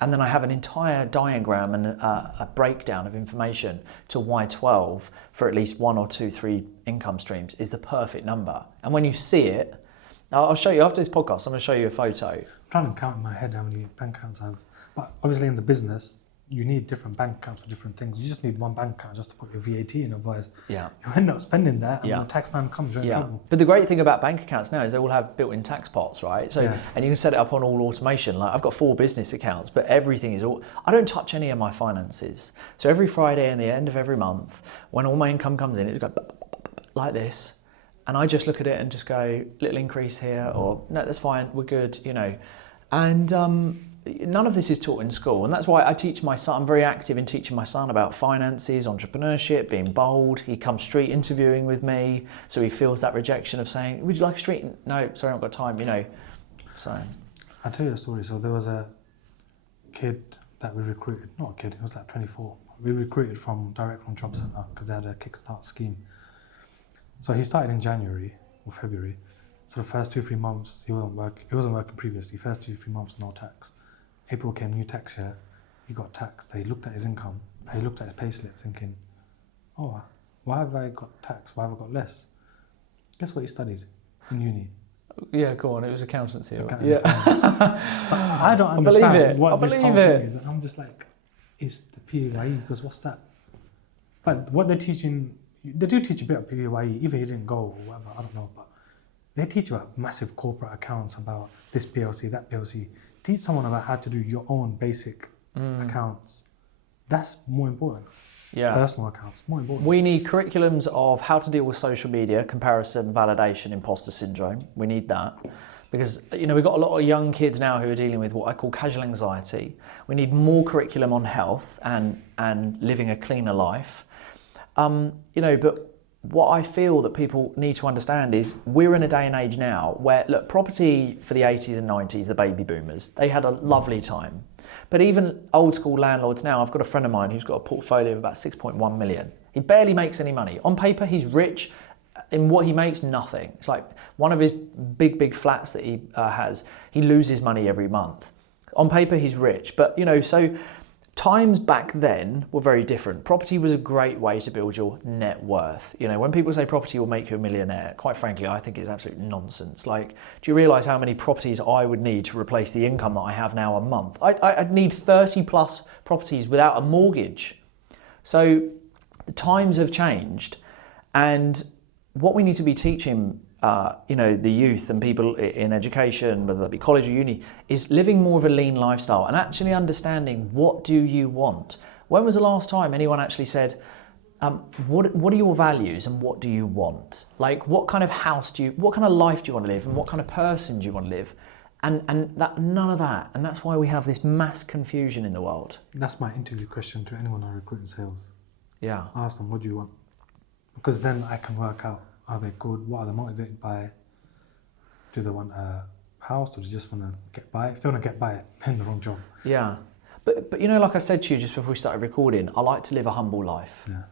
And then I have an entire diagram and a breakdown of information to why 12 for at least 1 or 2, 3 income streams is the perfect number. And when you see it, I'll show you after this podcast, I'm going to show you a photo. I'm trying to count in my head how many bank accounts I have. But obviously in the business, you need different bank accounts for different things. You just need one bank account just to put your VAT in, otherwise you end up spending that and the tax man comes, you're in trouble. But the great thing about bank accounts now is they all have built-in tax pots, right? So and you can set it up on all automation. Like I've got 4 business accounts, but everything is all, I don't touch any of my finances. So every Friday and the end of every month, when all my income comes in, it goes like this. And I just look at it and just go, little increase here, or no, that's fine, we're good, And none of this is taught in school, and that's why I teach my son. I'm very active in teaching my son about finances, entrepreneurship, being bold. He comes street interviewing with me, so he feels that rejection of saying, "Would you like a street?" No, sorry, I've got time. So. I'll tell you a story. So there was a kid that we recruited. Not a kid. He was like 24. We recruited direct from Job Centre because they had a Kickstart scheme. So he started in January or February. So the first 2-3 months he wasn't working previously. First 2-3 months no tax. April came, new tax year. He got taxed. He looked at his income. He looked at his payslip, thinking, "Oh, why have I got taxed? Why have I got less?" Guess what he studied in uni? Yeah, go on. It was accountancy. Yeah. So I don't understand what this whole thing is. I'm just like, it's the PAYE, because what's that? But what they're teaching, they do teach a bit of PAYE, even if you didn't go or whatever, I don't know, but they teach about massive corporate accounts, about this PLC, that PLC. Teach someone about how to do your own basic accounts. That's more important. Yeah. Personal accounts, more important. We need curriculums of how to deal with social media, comparison, validation, imposter syndrome. We need that. Because, we've got a lot of young kids now who are dealing with what I call casual anxiety. We need more curriculum on health and living a cleaner life. But what I feel that people need to understand is we're in a day and age now where, look, property for the 80s and 90s, the baby boomers, they had a lovely time. But even old school landlords now, I've got a friend of mine who's got a portfolio of about 6.1 million. He barely makes any money. On paper, he's rich. In what he makes, nothing. It's like one of his big flats that he has, he loses money every month. On paper, he's rich. But, so times back then were very different. Property was a great way to build your net worth. When people say property will make you a millionaire, quite frankly, I think it's absolute nonsense. Like, do you realise how many properties I would need to replace the income that I have now a month? I'd need 30 plus properties without a mortgage. So the times have changed, and what we need to be teaching the youth and people in education, whether that be college or uni, is living more of a lean lifestyle and actually understanding, what do you want? When was the last time anyone actually said, what are your values and what do you want? Like, what kind of what kind of life do you want to live, and what kind of person do you want to live? And that, none of that. And that's why we have this mass confusion in the world. That's my interview question to anyone I recruit in sales. Yeah. I ask them, what do you want? Because then I can work out, are they good? What are they motivated by? Do they want a house? Do they just want to get by? If they want to get by, they're in the wrong job. Yeah. But like I said to you just before we started recording, I like to live a humble life. Yeah.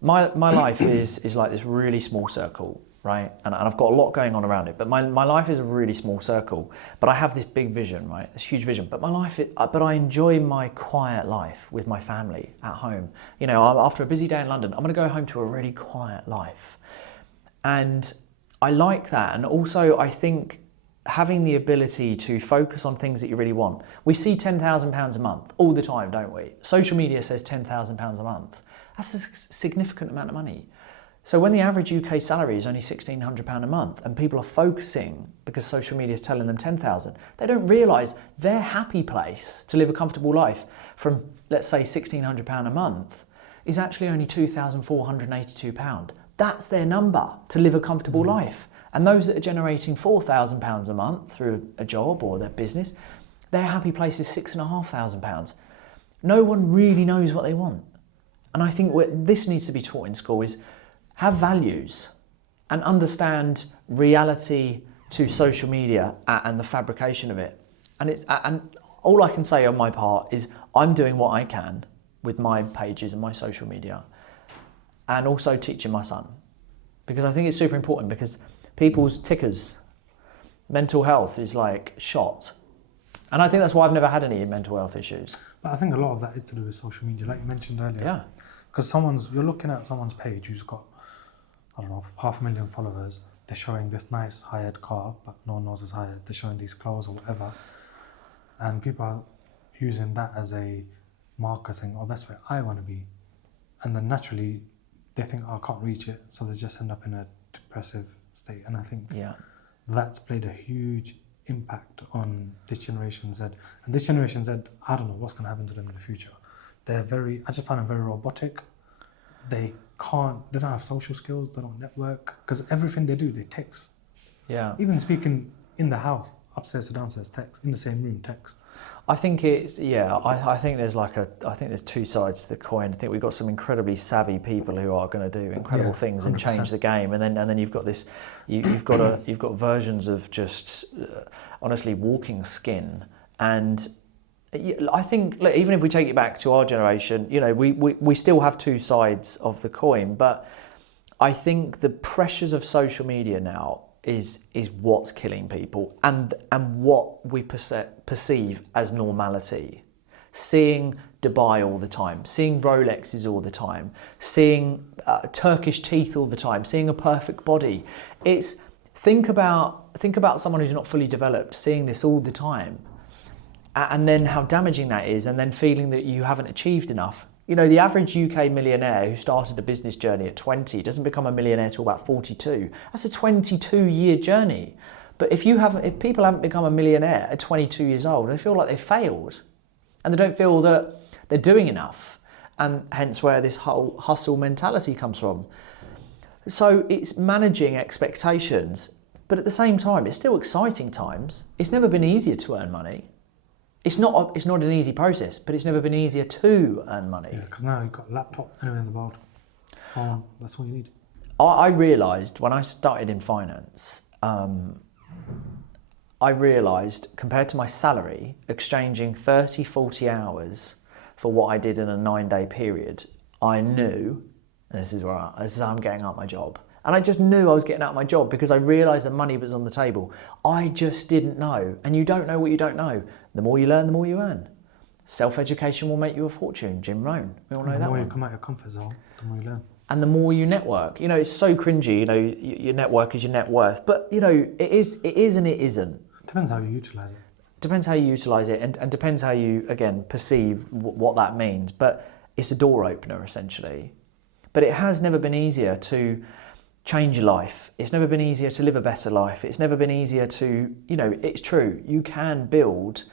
My life is like this really small circle, right? And I've got a lot going on around it. But my life is a really small circle. But I have this big vision, right? This huge vision. But but I enjoy my quiet life with my family at home. After a busy day in London, I'm going to go home to a really quiet life. And I like that. And also I think having the ability to focus on things that you really want. We see £10,000 a month all the time, don't we? Social media says £10,000 a month. That's a significant amount of money. So when the average UK salary is only £1,600 a month and people are focusing because social media is telling them 10,000, they don't realise their happy place to live a comfortable life from, let's say, £1,600 a month is actually only £2,482. That's their number to live a comfortable life. And those that are generating £4,000 a month through a job or their business, their happy place is £6,500. No one really knows what they want. And I think what this needs to be taught in school is have values and understand reality to social media and the fabrication of it. And all I can say on my part is I'm doing what I can with my pages and my social media, and also teaching my son, because I think it's super important, because people's tickers, mental health is like shot. And I think that's why I've never had any mental health issues. But I think a lot of that is to do with social media, like you mentioned earlier. Yeah. Because you're looking at someone's page who's got, 500,000 followers. They're showing this nice high-end car, but no one knows it's high-end. They're showing these clothes or whatever. And people are using that as a marker, saying, oh, that's where I want to be. And then naturally, they think, oh, I can't reach it. So they just end up in a depressive state. And I think that's played a huge impact on this Generation Z. And this Generation Z, I don't know what's going to happen to them in the future. I just find them very robotic. They don't have social skills, they don't network, because everything they do, they text. Yeah. Even speaking in the house, upstairs to downstairs, text. In the same room, text. I think it's I think there's two sides to the coin. I think we've got some incredibly savvy people who are going to do incredible things and 100%. change the game, and then you've got this, you've got versions of just honestly walking skin. And I think, look, even if we take it back to our generation, you know, we still have two sides of the coin, but I think the pressures of social media now is what's killing people, and what we perceive as normality. Seeing Dubai all the time, seeing Rolexes all the time, seeing Turkish teeth all the time, seeing a perfect body. It's think about someone who's not fully developed, seeing this all the time, and then how damaging that is, and then feeling that you haven't achieved enough. You know, the average UK millionaire who started a business journey at 20 doesn't become a millionaire till about 42. That's a 22-year journey. But if people haven't become a millionaire at 22 years old, they feel like they failed, and they don't feel that they're doing enough, and hence where this whole hustle mentality comes from. So it's managing expectations, but at the same time, it's still exciting times. It's never been easier to earn money. It's not an easy process, but it's never been easier to earn money. Yeah, because now you've got a laptop anywhere in the world, phone, that's all you need. I realised when I started in finance, I realised compared to my salary, exchanging 30, 40 hours for what I did in a 9-day period, I knew, and this is how I'm getting out my job. And I just knew I was getting out of my job because I realised that money was on the table. I just didn't know. And you don't know what you don't know. The more you learn, the more you earn. Self-education will make you a fortune. Jim Rohn, we all know that. The more one. you come out of your comfort zone, the more you learn. And the more you network. You know, it's so cringy, you know, your network is your net worth. But, you know, it is and it isn't. Depends how you utilise it. Depends how you utilise it, and depends how you, again, perceive what that means. But it's a door opener, essentially. But it has never been easier to change your life. It's never been easier to live a better life. It's never been easier to, you know, it's true. You can build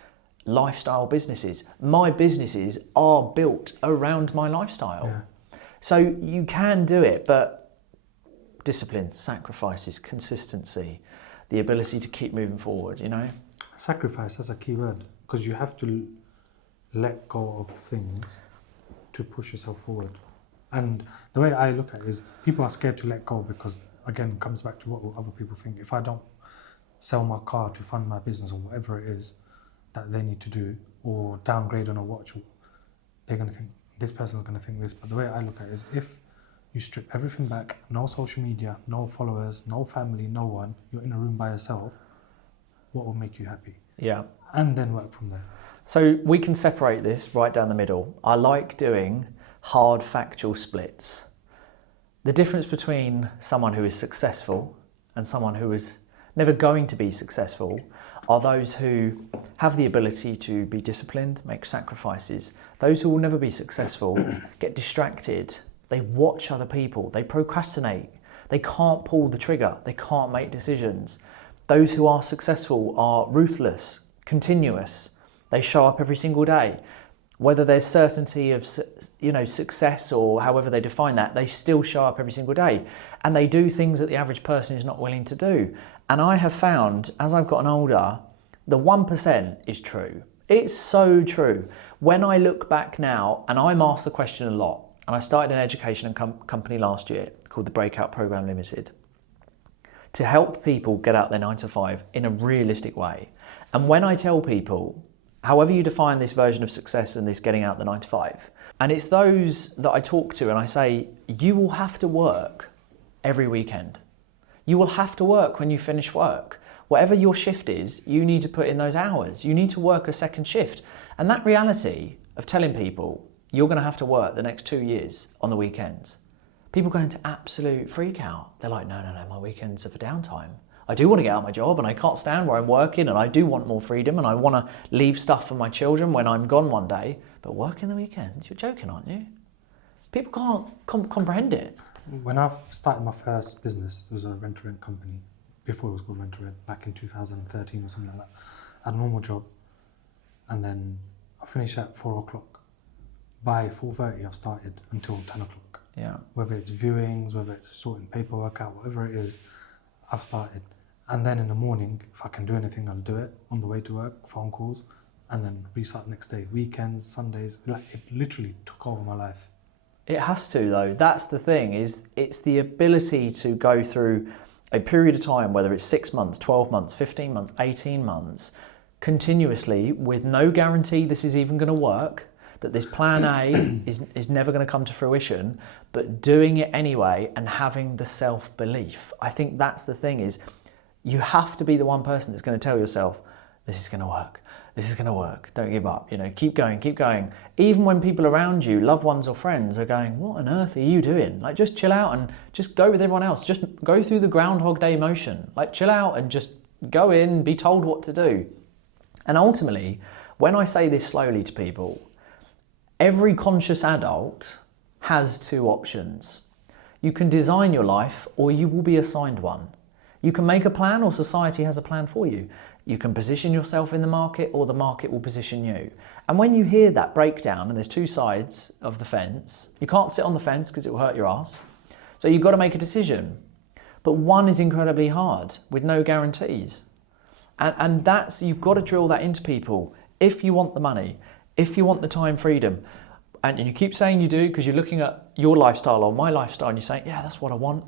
lifestyle businesses. My businesses are built around my lifestyle. Yeah. So you can do it, but discipline, sacrifices, consistency, the ability to keep moving forward, you know? Sacrifice, that's a key word, because you have to let go of things to push yourself forward. And the way I look at it is people are scared to let go because, again, it comes back to what other people think. If I don't sell my car to fund my business or whatever it is that they need to do, or downgrade on a watch, they're going to think, this person's going to think this. But the way I look at it is if you strip everything back, no social media, no followers, no family, no one, you're in a room by yourself, what will make you happy? Yeah. And then work from there. So we can separate this right down the middle. I like doing hard factual splits. The difference between someone who is successful and someone who is never going to be successful are those who have the ability to be disciplined, make sacrifices. Those who will never be successful get distracted, they watch other people, they procrastinate, they can't pull the trigger, they can't make decisions. Those who are successful are ruthless, continuous, they show up every single day. Whether there's certainty of, you know, success or however they define that, they still show up every single day. And they do things that the average person is not willing to do. And I have found, as I've gotten older, the 1% is true. It's so true. When I look back now, and I'm asked the question a lot, and I started an education company last year called the Breakout Program Limited to help people get out their 9 to 5 in a realistic way. And when I tell people, however you define this version of success and this getting out the 9 to 5, and it's those that I talk to and I say, you will have to work every weekend. You will have to work when you finish work. Whatever your shift is, you need to put in those hours. You need to work a second shift. And that reality of telling people you're going to have to work the next 2 years on the weekends, people go into absolute freak out. They're like, no, my weekends are for downtime. I do want to get out of my job and I can't stand where I'm working and I do want more freedom and I want to leave stuff for my children when I'm gone one day, but working the weekends, you're joking, aren't you? People can't comprehend it. When I started my first business, it was a rent-to-rent company, before it was called rent-to-rent, back in 2013 or something like that. I had a normal job and then I finished at 4 o'clock. By 4:30 I've started until 10 o'clock. Yeah. Whether it's viewings, whether it's sorting paperwork out, whatever it is, I've started. And then in the morning, if I can do anything, I'll do it. On the way to work, phone calls, and then restart the next day. Weekends, Sundays, like it literally took over my life. It has to though. That's the thing, is it's the ability to go through a period of time, whether it's 6 months, 12 months, 15 months, 18 months, continuously with no guarantee this is even going to work, that this plan A is never going to come to fruition, but doing it anyway and having the self-belief. I think that's the thing, is you have to be the one person that's going to tell yourself, this is going to work. This is going to work. Don't give up. You know, keep going, keep going. Even when people around you, loved ones or friends, are going, what on earth are you doing? Like, just chill out and just go with everyone else. Just go through the Groundhog Day motion. Like, chill out and just go in, be told what to do. And ultimately, when I say this slowly to people, every conscious adult has 2 options. You can design your life, or you will be assigned one. You can make a plan, or society has a plan for you. You can position yourself in the market, or the market will position you. And when you hear that breakdown, and there's 2 sides of the fence, you can't sit on the fence because it will hurt your ass. So you've got to make a decision. But one is incredibly hard with no guarantees. And that's, you've got to drill that into people. If you want the money, if you want the time freedom, and you keep saying you do because you're looking at your lifestyle or my lifestyle and you're saying, yeah, that's what I want.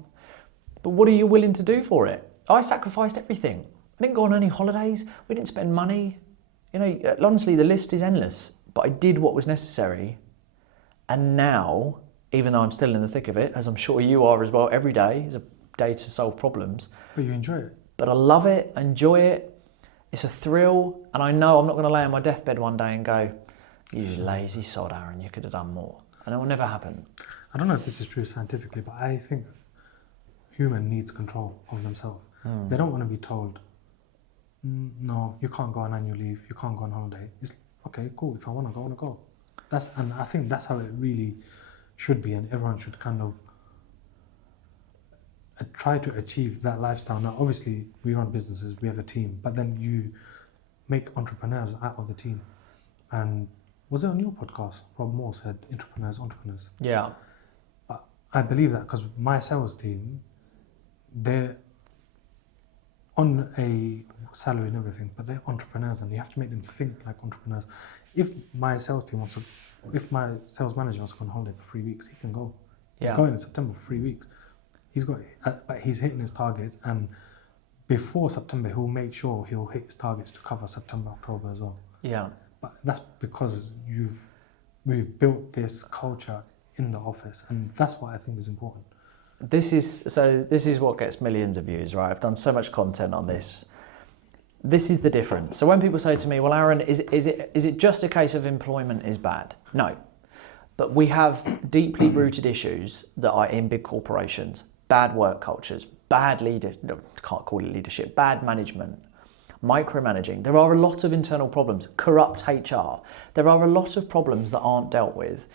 But what are you willing to do for it? I sacrificed everything. I didn't go on any holidays. We didn't spend money. You know, honestly, the list is endless. But I did what was necessary. And now, even though I'm still in the thick of it, as I'm sure you are as well, every day is a day to solve problems. But you enjoy it. But I love it, enjoy it. It's a thrill. And I know I'm not going to lay on my deathbed one day and go, you lazy sod, Aaron, you could have done more. And it will never happen. I don't know if this is true scientifically, but I think human needs control of themselves. They don't want to be told, no, you can't go on annual leave, you can't go on holiday. It's okay, cool. If I want to go, I want to go. And I think that's how it really should be, and everyone should kind of try to achieve that lifestyle. Now, obviously, we run businesses, we have a team, but then you make entrepreneurs out of the team. And was it on your podcast? Rob Moore said, entrepreneurs. Yeah. But I believe that because my sales team, they're on a salary and everything, but they're entrepreneurs, and you have to make them think like entrepreneurs. If my sales manager wants to go on holiday for 3 weeks, he can go. He's going in September for 3 weeks. But he's hitting his targets, and before September, he'll make sure he'll hit his targets to cover September, October as well. Yeah. But that's because we've built this culture in the office, and that's what I think is important. This is what gets millions of views, right? I've done so much content on this. This is the difference. So when people say to me, well, Aaron, is it just a case of employment is bad? No. But we have deeply rooted issues that are in big corporations, bad work cultures, bad can't call it leadership, bad management, micromanaging. There are a lot of internal problems, corrupt HR. There are a lot of problems that aren't dealt with.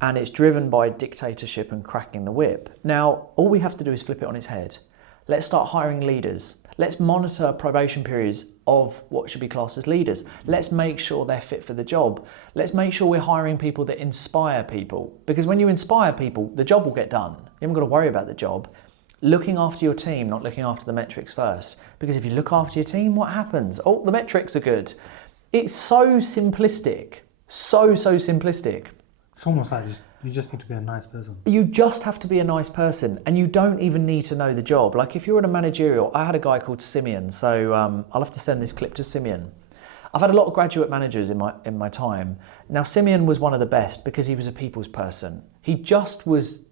And it's driven by dictatorship and cracking the whip. Now, all we have to do is flip it on its head. Let's start hiring leaders. Let's monitor probation periods of what should be classed as leaders. Let's make sure they're fit for the job. Let's make sure we're hiring people that inspire people. Because when you inspire people, the job will get done. You haven't got to worry about the job. Looking after your team, not looking after the metrics first. Because if you look after your team, what happens? Oh, the metrics are good. It's so simplistic. So simplistic. It's almost like you just need to be a nice person. You just have to be a nice person, and you don't even need to know the job. Like if you're in a managerial, I had a guy called Simeon, so I'll have to send this clip to Simeon. I've had a lot of graduate managers in my time. Now Simeon was one of the best because he was a people's person. He just was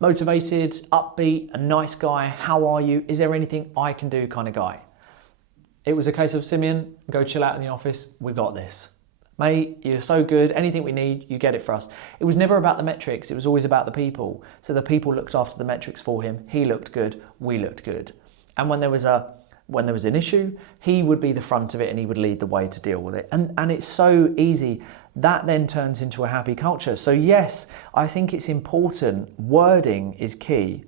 motivated, upbeat, a nice guy. How are you? Is there anything I can do kind of guy? It was a case of Simeon, go chill out in the office. We got this. Mate, you're so good. Anything we need, you get it for us. It was never about the metrics. It was always about the people. So the people looked after the metrics for him. He looked good. We looked good. And when there was an issue, he would be the front of it and he would lead the way to deal with it. And it's so easy. That then turns into a happy culture. So yes, I think it's important. Wording is key.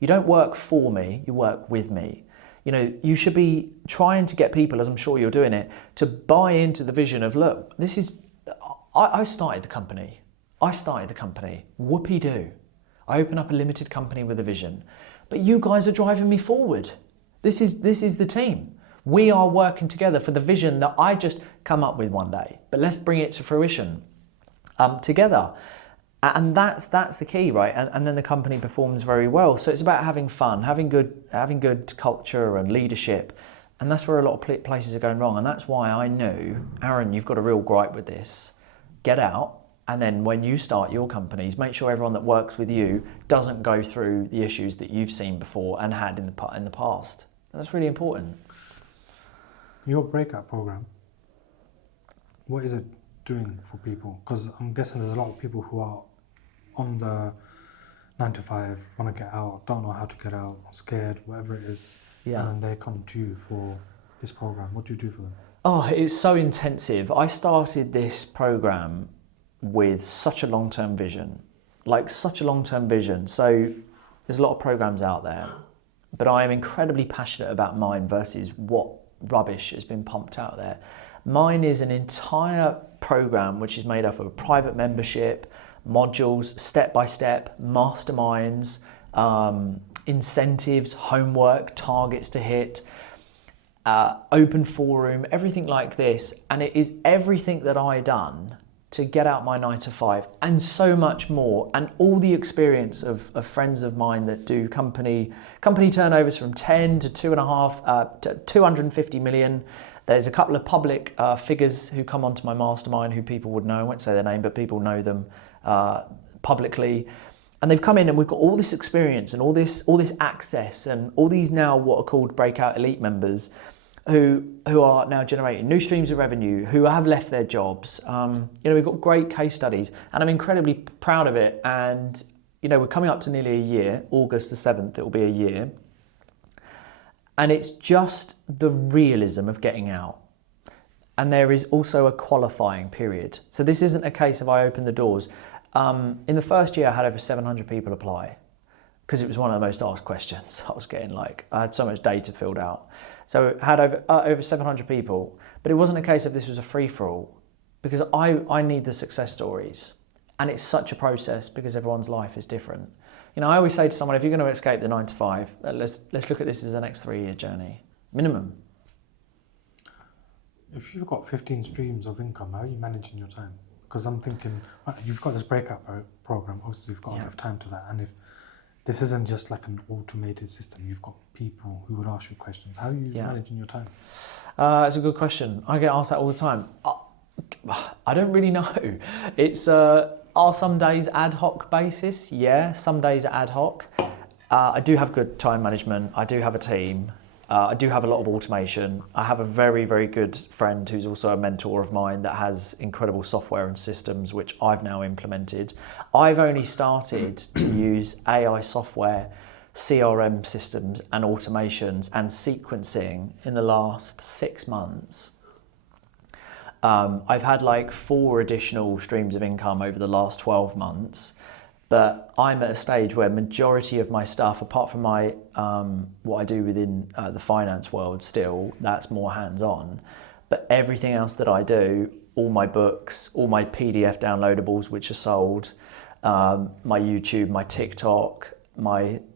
You don't work for me, you work with me. You know, you should be trying to get people, as I'm sure you're doing it, to buy into the vision of, look, I started the company. Whoopee-doo. I open up a limited company with a vision. But you guys are driving me forward. This is the team. We are working together for the vision that I just come up with one day, but let's bring it to fruition together. And that's the key, right? And then the company performs very well. So it's about having fun, having good culture and leadership. And that's where a lot of places are going wrong. And that's why I knew, Aaron, you've got a real gripe with this. Get out. And then when you start your companies, make sure everyone that works with you doesn't go through the issues that you've seen before and had in the past. And that's really important. Your breakout program, what is it doing for people? Because I'm guessing there's a lot of people who are on the 9 to 5, want to get out, don't know how to get out, scared, whatever it is. Yeah. And they come to you for this program. What do you do for them? Oh, it's so intensive. I started this program with such a long-term vision, So there's a lot of programs out there, but I am incredibly passionate about mine versus what rubbish has been pumped out there. Mine is an entire program which is made up of a private membership, modules, step-by-step, masterminds, incentives, homework, targets to hit, open forum, everything like this. And it is everything that I done to get out my 9 to 5 and so much more. And all the experience of friends of mine that do company turnovers from 10 to 2.5 to 250 million. There's a couple of public figures who come onto my mastermind who people would know. I won't say their name, but people know them publicly. And they've come in and we've got all this experience and all this access and all these now what are called breakout elite members who are now generating new streams of revenue, who have left their jobs. We've got great case studies and I'm incredibly proud of it. And, we're coming up to nearly a year, August the 7th, it will be a year. And it's just the realism of getting out. And there is also a qualifying period. So this isn't a case of I open the doors. In the first year, I had over 700 people apply because it was one of the most asked questions. I was getting I had so much data filled out. So I had over 700 people, but it wasn't a case of this was a free-for-all because I need the success stories. And it's such a process because everyone's life is different. I always say to someone, if you're going to escape the 9 to 5, let's look at this as the next 3-year journey, minimum. If you've got 15 streams of income, how are you managing your time? Because I'm thinking, you've got this breakout program, obviously you've got enough time to that. And if this isn't just like an automated system, you've got people who would ask you questions. How are you managing your time? It's a good question. I get asked that all the time. I don't really know. It's are some days ad hoc basis? Yeah, some days are ad hoc. I do have good time management. I do have a team. I do have a lot of automation. I have a very, very good friend who's also a mentor of mine that has incredible software and systems which I've now implemented. I've only started to use AI software, CRM systems and automations and sequencing in the last 6 months. I've had 4 additional streams of income over the last 12 months. But I'm at a stage where majority of my stuff, apart from my what I do within the finance world still, that's more hands-on. But everything else that I do, all my books, all my PDF downloadables which are sold, my YouTube, my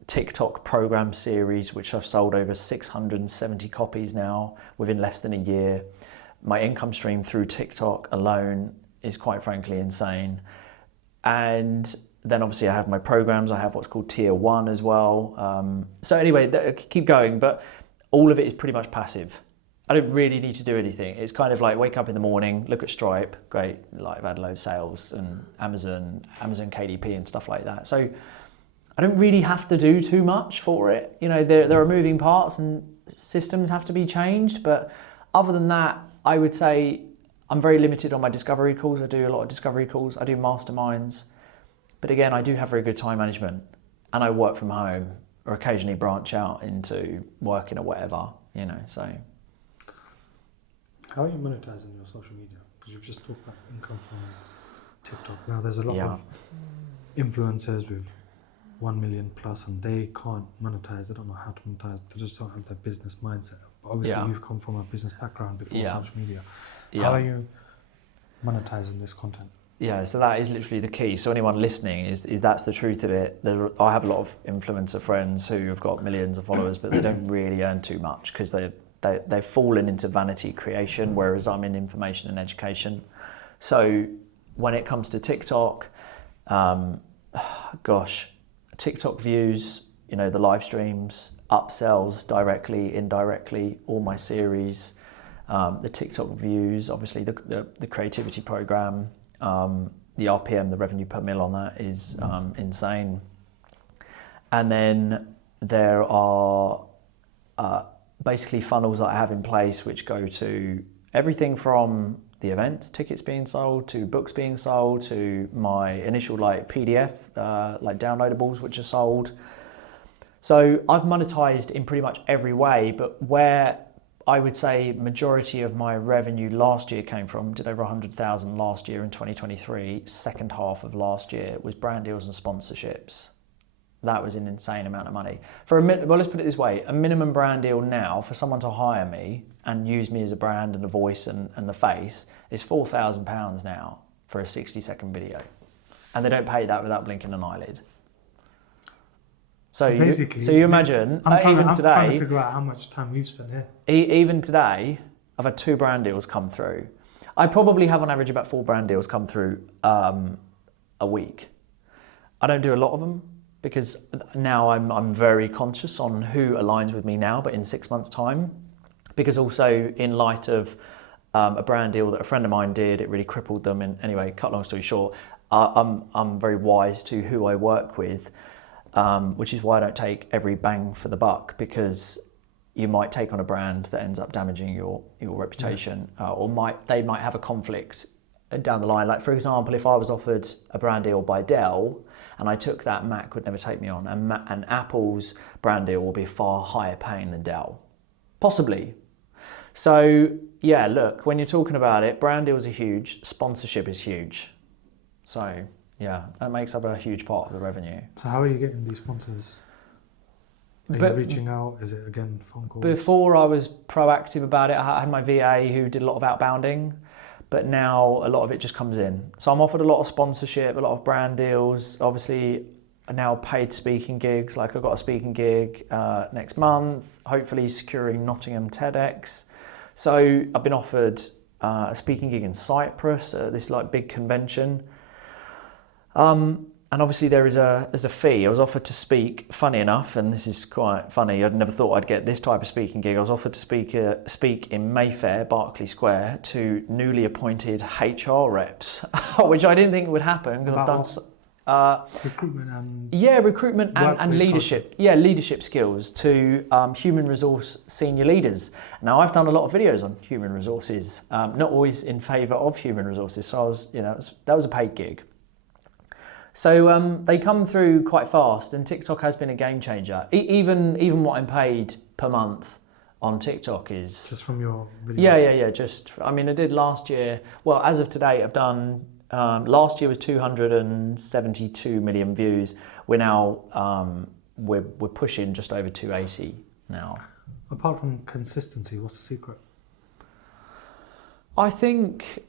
TikTok program series, which I've sold over 670 copies now within less than a year. My income stream through TikTok alone is quite frankly insane. And then obviously I have my programs, I have what's called tier 1 as well. So anyway, keep going, but all of it is pretty much passive. I don't really need to do anything. It's kind of like wake up in the morning, look at Stripe, great, I've had a load of sales and Amazon KDP and stuff like that. So I don't really have to do too much for it. There are moving parts and systems have to be changed, but other than that, I would say I'm very limited on my discovery calls. I do a lot of discovery calls, I do masterminds. But again, I do have very good time management and I work from home or occasionally branch out into working or whatever, so. How are you monetizing your social media? Because you've just talked about income from TikTok. Now there's a lot of influencers with 1 million plus and they can't monetize. They don't know how to monetize. They just don't have that business mindset. But obviously you've come from a business background before social media. How are you monetizing this content? Yeah, so that is literally the key. So anyone listening is that's the truth of it. I have a lot of influencer friends who have got millions of followers, but they don't really earn too much because they're they've fallen into vanity creation, whereas I'm in information and education. So when it comes to TikTok, TikTok views, you know, the live streams, upsells directly, indirectly, all my series, the TikTok views, obviously the creativity program, the RPM, the revenue per mil on that is insane. And then there are basically funnels that I have in place which go to everything from the events, tickets being sold, to books being sold, to my initial like PDF, like downloadables which are sold. So I've monetized in pretty much every way, but where I would say majority of my revenue last year came from, did over 100,000 last year in 2023, second half of last year, was brand deals and sponsorships. That was an insane amount of money. Well, let's put it this way, a minimum brand deal now for someone to hire me and use me as a brand and a voice and the face is £4,000 now for a 60-second video. And they don't pay that without blinking an eyelid. So you imagine, I'm trying to today, figure out how much time you've spent here. Even today, I've had 2 brand deals come through. I probably have on average about 4 brand deals come through a week. I don't do a lot of them because now I'm very conscious on who aligns with me now, but in 6 months' time, because also in light of a brand deal that a friend of mine did, it really crippled them. And anyway, cut long story short, I'm very wise to who I work with. Which is why I don't take every bang for the buck, because you might take on a brand that ends up damaging your reputation, or they might have a conflict down the line. Like for example, if I was offered a brand deal by Dell and I took that, Mac would never take me on, and Apple's brand deal will be far higher paying than Dell, possibly. So yeah, look, when you're talking about it, brand deals are huge, sponsorship is huge. So yeah, that makes up a huge part of the revenue. So how are you getting these sponsors? Are you reaching out? Is it again phone calls? Before I was proactive about it, I had my VA who did a lot of outbounding, but now a lot of it just comes in. So I'm offered a lot of sponsorship, a lot of brand deals, obviously now paid speaking gigs, like I've got a speaking gig next month, hopefully securing Nottingham TEDx. So I've been offered a speaking gig in Cyprus, this like big convention. And obviously there's a fee. I was offered to speak, funny enough, and this is quite funny, I'd never thought I'd get this type of speaking gig. I was offered to speak in Mayfair, Berkeley Square, to newly appointed HR reps, which I didn't think would happen because I've done recruitment and leadership. Yeah, leadership skills to human resource senior leaders. Now I've done a lot of videos on human resources, not always in favour of human resources. So I was, that was a paid gig. So they come through quite fast, and TikTok has been a game changer. Even what I'm paid per month on TikTok is just from your videos. Yeah. I did last year. Well, as of today, I've done. Last year was 272 million views. We're now we're pushing just over 280 now. Apart from consistency, what's the secret? I think.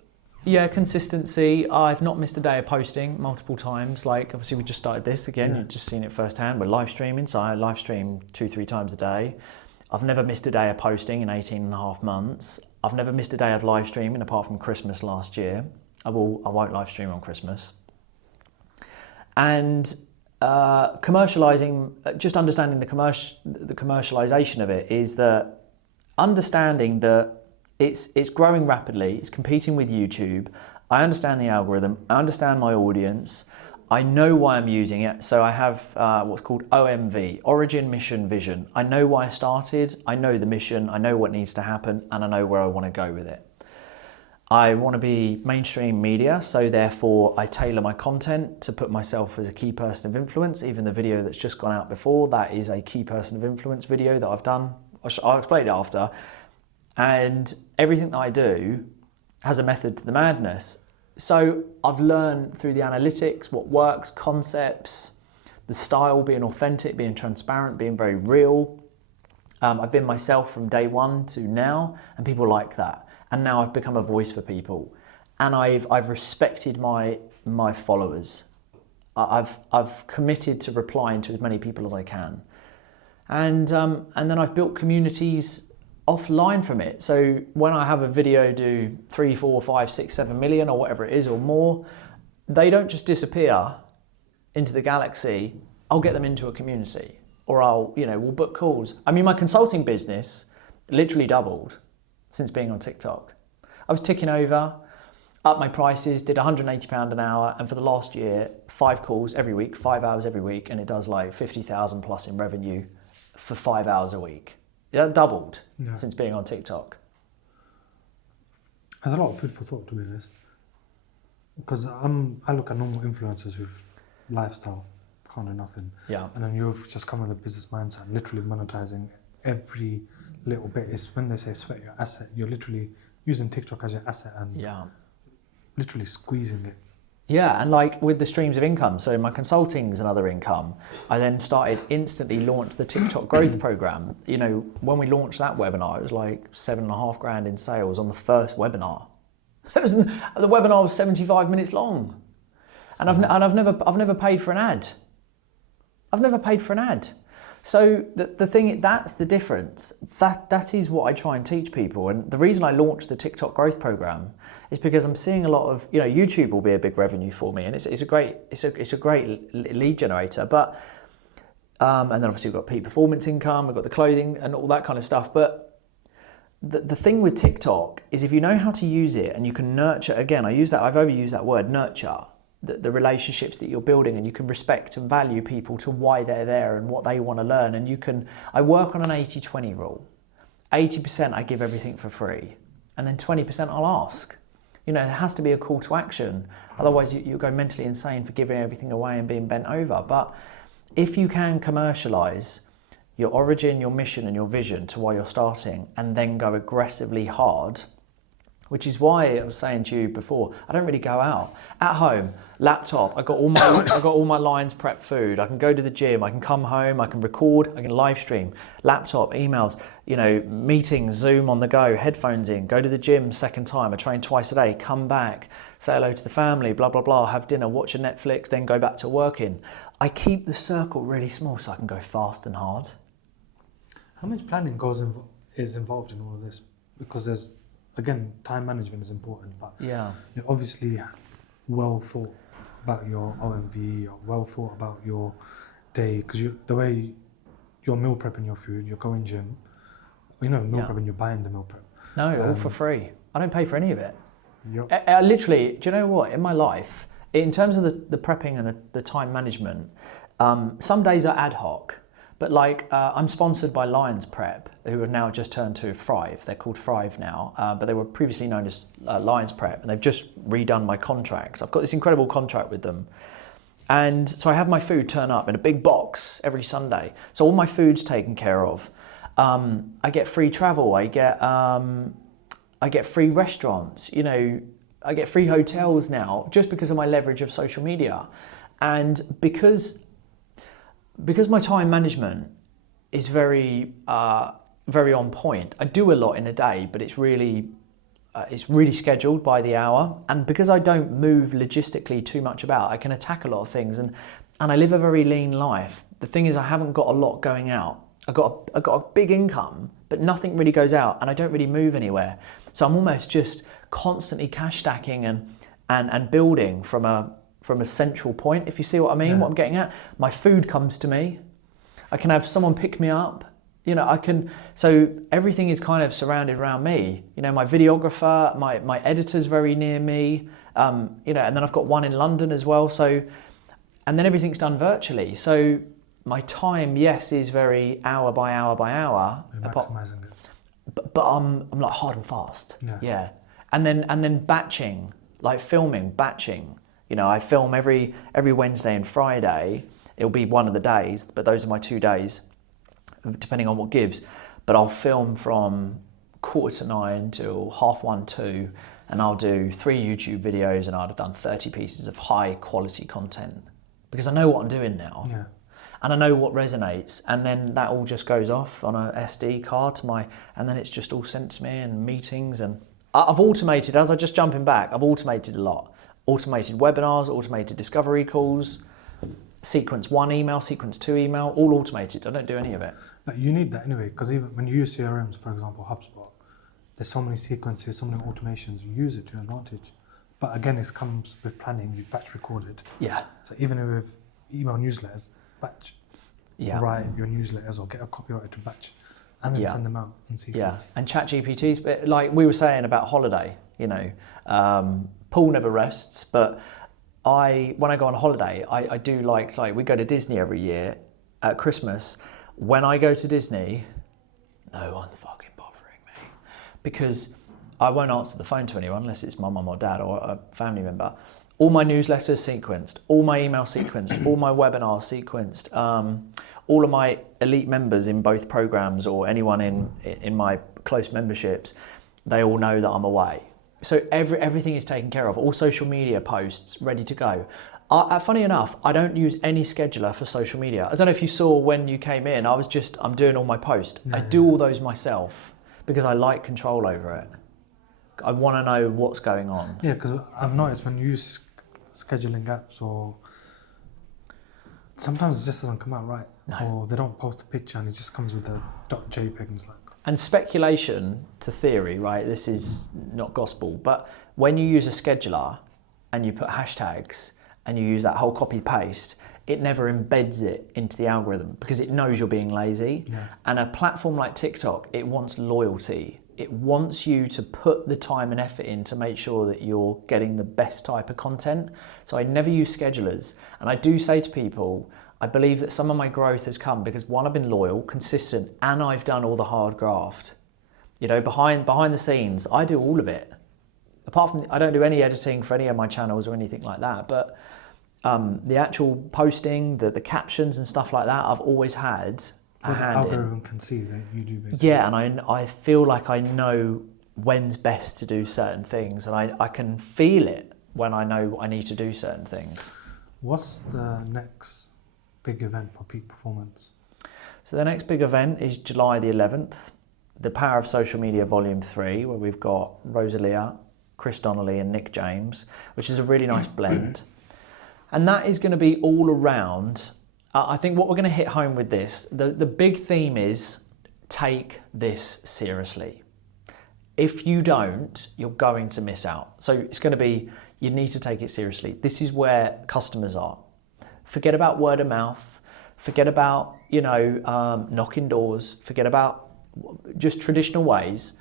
Yeah, consistency. I've not missed a day of posting multiple times. Like, obviously, we just started this again. Yeah. You've just seen it firsthand. We're live streaming, so I live stream 2-3 times a day. I've never missed a day of posting in 18 and a half months. I've never missed a day of live streaming apart from Christmas last year. I won't live stream on Christmas. And commercializing, just understanding the commercialization of it is that understanding that it's growing rapidly, it's competing with YouTube. I understand the algorithm, I understand my audience, I know why I'm using it. So I have what's called OMV, Origin, Mission, Vision. I know why I started, I know the mission, I know what needs to happen, and I know where I want to go with it. I want to be mainstream media, so therefore I tailor my content to put myself as a key person of influence. Even the video that's just gone out before, that is a key person of influence video that I've done. I'll explain it after. And everything that I do has a method to the madness. So I've learned through the analytics what works, concepts, the style, being authentic, being transparent, being very real. I've been myself from day one to now, and people like that. And now I've become a voice for people. And I've respected my followers. I've committed to replying to as many people as I can. And then I've built communities offline from it. So when I have a video do 3, 4, 5, 6, 7 million or whatever it is or more, they don't just disappear into the galaxy. I'll get them into a community, or we'll book calls. I mean, my consulting business literally doubled since being on TikTok. I was ticking over, up my prices, did £180 an hour, and for the last year, 5 calls every week, 5 hours every week, and it does like 50,000 plus in revenue for 5 hours a week. Yeah, doubled since being on TikTok. There's a lot of food for thought, to be honest. Because I look at normal influencers with lifestyle, can't do nothing. Yeah. And then you've just come with a business mindset, literally monetizing every little bit. It's when they say sweat your asset, you're literally using TikTok as your asset and literally squeezing it. Yeah, and like with the streams of income, so my consulting is another income. I then instantly launched the TikTok growth program. You know, when we launched that webinar, it was like $7,500 in sales on the first webinar. The webinar was 75 minutes long, and I've never paid for an ad. I've never paid for an ad. So the thing, that's the difference. That is what I try and teach people. And the reason I launched the TikTok growth program is because I'm seeing a lot of, YouTube will be a big revenue for me, and it's a great lead generator. But and then obviously we've got peak performance income, we've got the clothing and all that kind of stuff. But the thing with TikTok is if you know how to use it and you can nurture, again, I've overused that word, nurture. The relationships that you're building, and you can respect and value people to why they're there and what they want to learn. And I work on an 80-20 rule. 80% I give everything for free, and then 20% I'll ask. There has to be a call to action. Otherwise you'll go mentally insane for giving everything away and being bent over. But if you can commercialize your origin, your mission and your vision to why you're starting, and then go aggressively hard, which is why I was saying to you before, I don't really go out. At home, laptop, I got all my lines prep food. I can go to the gym, I can come home, I can record, I can live stream, laptop, emails, meetings, Zoom on the go, headphones in, go to the gym second time, I train twice a day, come back, say hello to the family, blah, blah, blah, have dinner, watch a Netflix, then go back to working. I keep the circle really small so I can go fast and hard. How much planning is involved in all of this? Because there's, again, time management is important, but you're obviously well thought about your OMV, you're well thought about your day, because the way you're meal prepping your food, you're going gym, meal prepping, you're buying the meal prep. No, all for free. I don't pay for any of it. I literally, do you know what, in my life, in terms of the prepping and the time management, some days are ad hoc. But I'm sponsored by Lions Prep, who have now just turned to Thrive. They're called Thrive now, but they were previously known as Lions Prep, and they've just redone my contract. I've got this incredible contract with them. And so I have my food turn up in a big box every Sunday. So all my food's taken care of. I get free travel. I get free restaurants. I get free hotels now just because of my leverage of social media. And because my time management is very on point, I do a lot in a day, but it's really scheduled by the hour. And because I don't move logistically too much about, I can attack a lot of things, and I live a very lean life. The thing is, I haven't got a lot going out. I got a big income, but nothing really goes out, and I don't really move anywhere. So I'm almost just constantly cash stacking and building from a central point, if you see what I mean, what I'm getting at. My food comes to me. I can have someone pick me up. So everything is kind of surrounded around me. My videographer, my editor's very near me, and then I've got one in London as well. So, and then everything's done virtually. So my time, yes, is very hour by hour by hour. You're maximizing it. But I'm like hard and fast. Yeah. And then batching, like filming, batching. I film every Wednesday and Friday. It'll be one of the days, but those are my 2 days, depending on what gives. But I'll film from 8:45 till 1:30, 2, and I'll do 3 YouTube videos, and I'd have done 30 pieces of high quality content because I know what I'm doing now. Yeah. And I know what resonates, and then that all just goes off on a SD card and then it's just all sent to me in meetings. And I've automated, as I just jumping back, I've automated a lot. Automated webinars, automated discovery calls, sequence 1 email, sequence 2 email, all automated. I don't do any of it. But you need that anyway, because even when you use CRMs, for example, HubSpot, there's so many sequences, so many automations, you use it to your advantage. But again, it comes with planning, you batch record it. Yeah. So even with email newsletters, batch write your newsletters or get a copywriter to batch and then send them out in sequence. Yeah, and ChatGPT's, like we were saying about holiday, you know, Paul never rests, but when I go on holiday, I do like we go to Disney every year at Christmas. When I go to Disney, no one's fucking bothering me because I won't answer the phone to anyone unless it's my mum or dad or a family member. All my newsletters sequenced, all my email sequenced, all my webinars sequenced, all of my elite members in both programs or anyone in my close memberships, they all know that I'm away. So everything is taken care of. All social media posts ready to go. Funny enough, I don't use any scheduler for social media. I don't know if you saw when you came in, I'm doing all my posts. I do all those myself because I like control over it. I want to know what's going on. Yeah, because I've noticed when you use scheduling apps or sometimes it just doesn't come out right. No. Or they don't post a picture and it just comes with a .jpeg and it's like... And speculation to theory, right? This is not gospel, but when you use a scheduler and you put hashtags and you use that whole copy paste, it never embeds it into the algorithm because it knows you're being lazy. Yeah. And a platform like TikTok, it wants loyalty. It wants you to put the time and effort in to make sure that you're getting the best type of content. So I never use schedulers. And I do say to people, I believe that some of my growth has come because one, I've been loyal, consistent, and I've done all the hard graft. You know, behind the scenes, I do all of it. Apart from, I don't do any editing for any of my channels or anything like that, but the actual posting, the captions and stuff like that, I've always had a hand in. The algorithm can see that you do basically. Yeah, and I feel like I know when's best to do certain things, and I can feel it when I know I need to do certain things. What's the next big event for peak performance? So the next big event is July the 11th, the Power of Social Media Volume 3, where we've got Rosalia, Chris Donnelly and Nick James, which is a really nice blend. And that is going to be all around, I think what we're going to hit home with this, the big theme is take this seriously. If you don't, you're going to miss out. So it's going to be, you need to take it seriously. This is where customers are. Forget about word of mouth, forget about, knocking doors, forget about just traditional ways.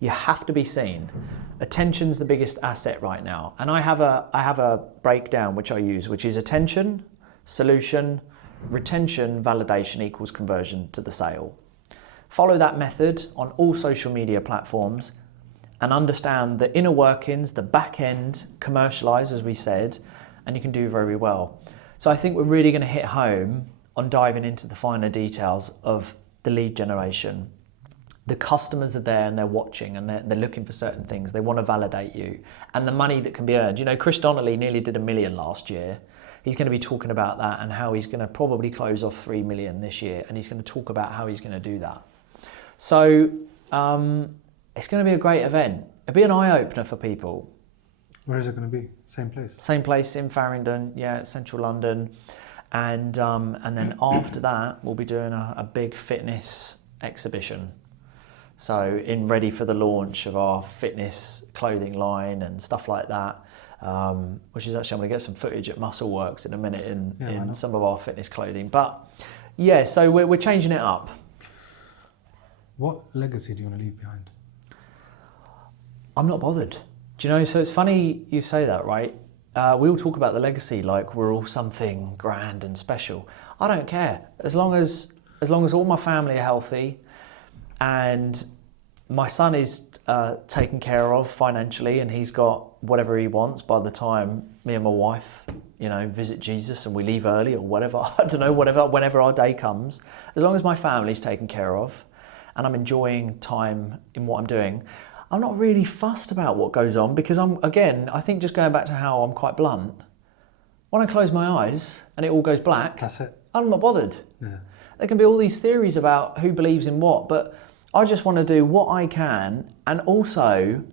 You have to be seen. Attention's the biggest asset right now. And I have a breakdown which I use, which is attention, solution, retention, validation equals conversion to the sale. Follow that method on all social media platforms and understand the inner workings, the back end, commercialize as we said, and you can do very well. So I think we're really going to hit home on diving into the finer details of the lead generation. The customers are there and they're watching and they're looking for certain things. They want to validate you. And the money that can be earned. You know, Chris Donnelly nearly did $1 million last year. He's going to be talking about that and how he's going to probably close off 3 million this year. And he's going to talk about how he's going to do that. So it's going to be a great event. It'll be an eye-opener for people. Where is it going to be? Same place? Same place in Farringdon, central London. And then after that, we'll be doing a big fitness exhibition. So ready for the launch of our fitness clothing line and stuff like that, which is actually, I'm going to get some footage at Muscleworks in a minute in some of our fitness clothing. But yeah, so we're changing it up. What legacy do you want to leave behind? I'm not bothered. Do you know, so it's funny you say that, right? We all talk about the legacy like we're all something grand and special. I don't care. As long as all my family are healthy and my son is taken care of financially and he's got whatever he wants by the time me and my wife, visit Jesus and we leave early or whatever, I don't know, whenever our day comes, as long as my family's taken care of and I'm enjoying time in what I'm doing, I'm not really fussed about what goes on because I think just going back to how I'm quite blunt, when I close my eyes and it all goes black, that's it. I'm not bothered. Yeah. There can be all these theories about who believes in what, but I just want to do what I can, and also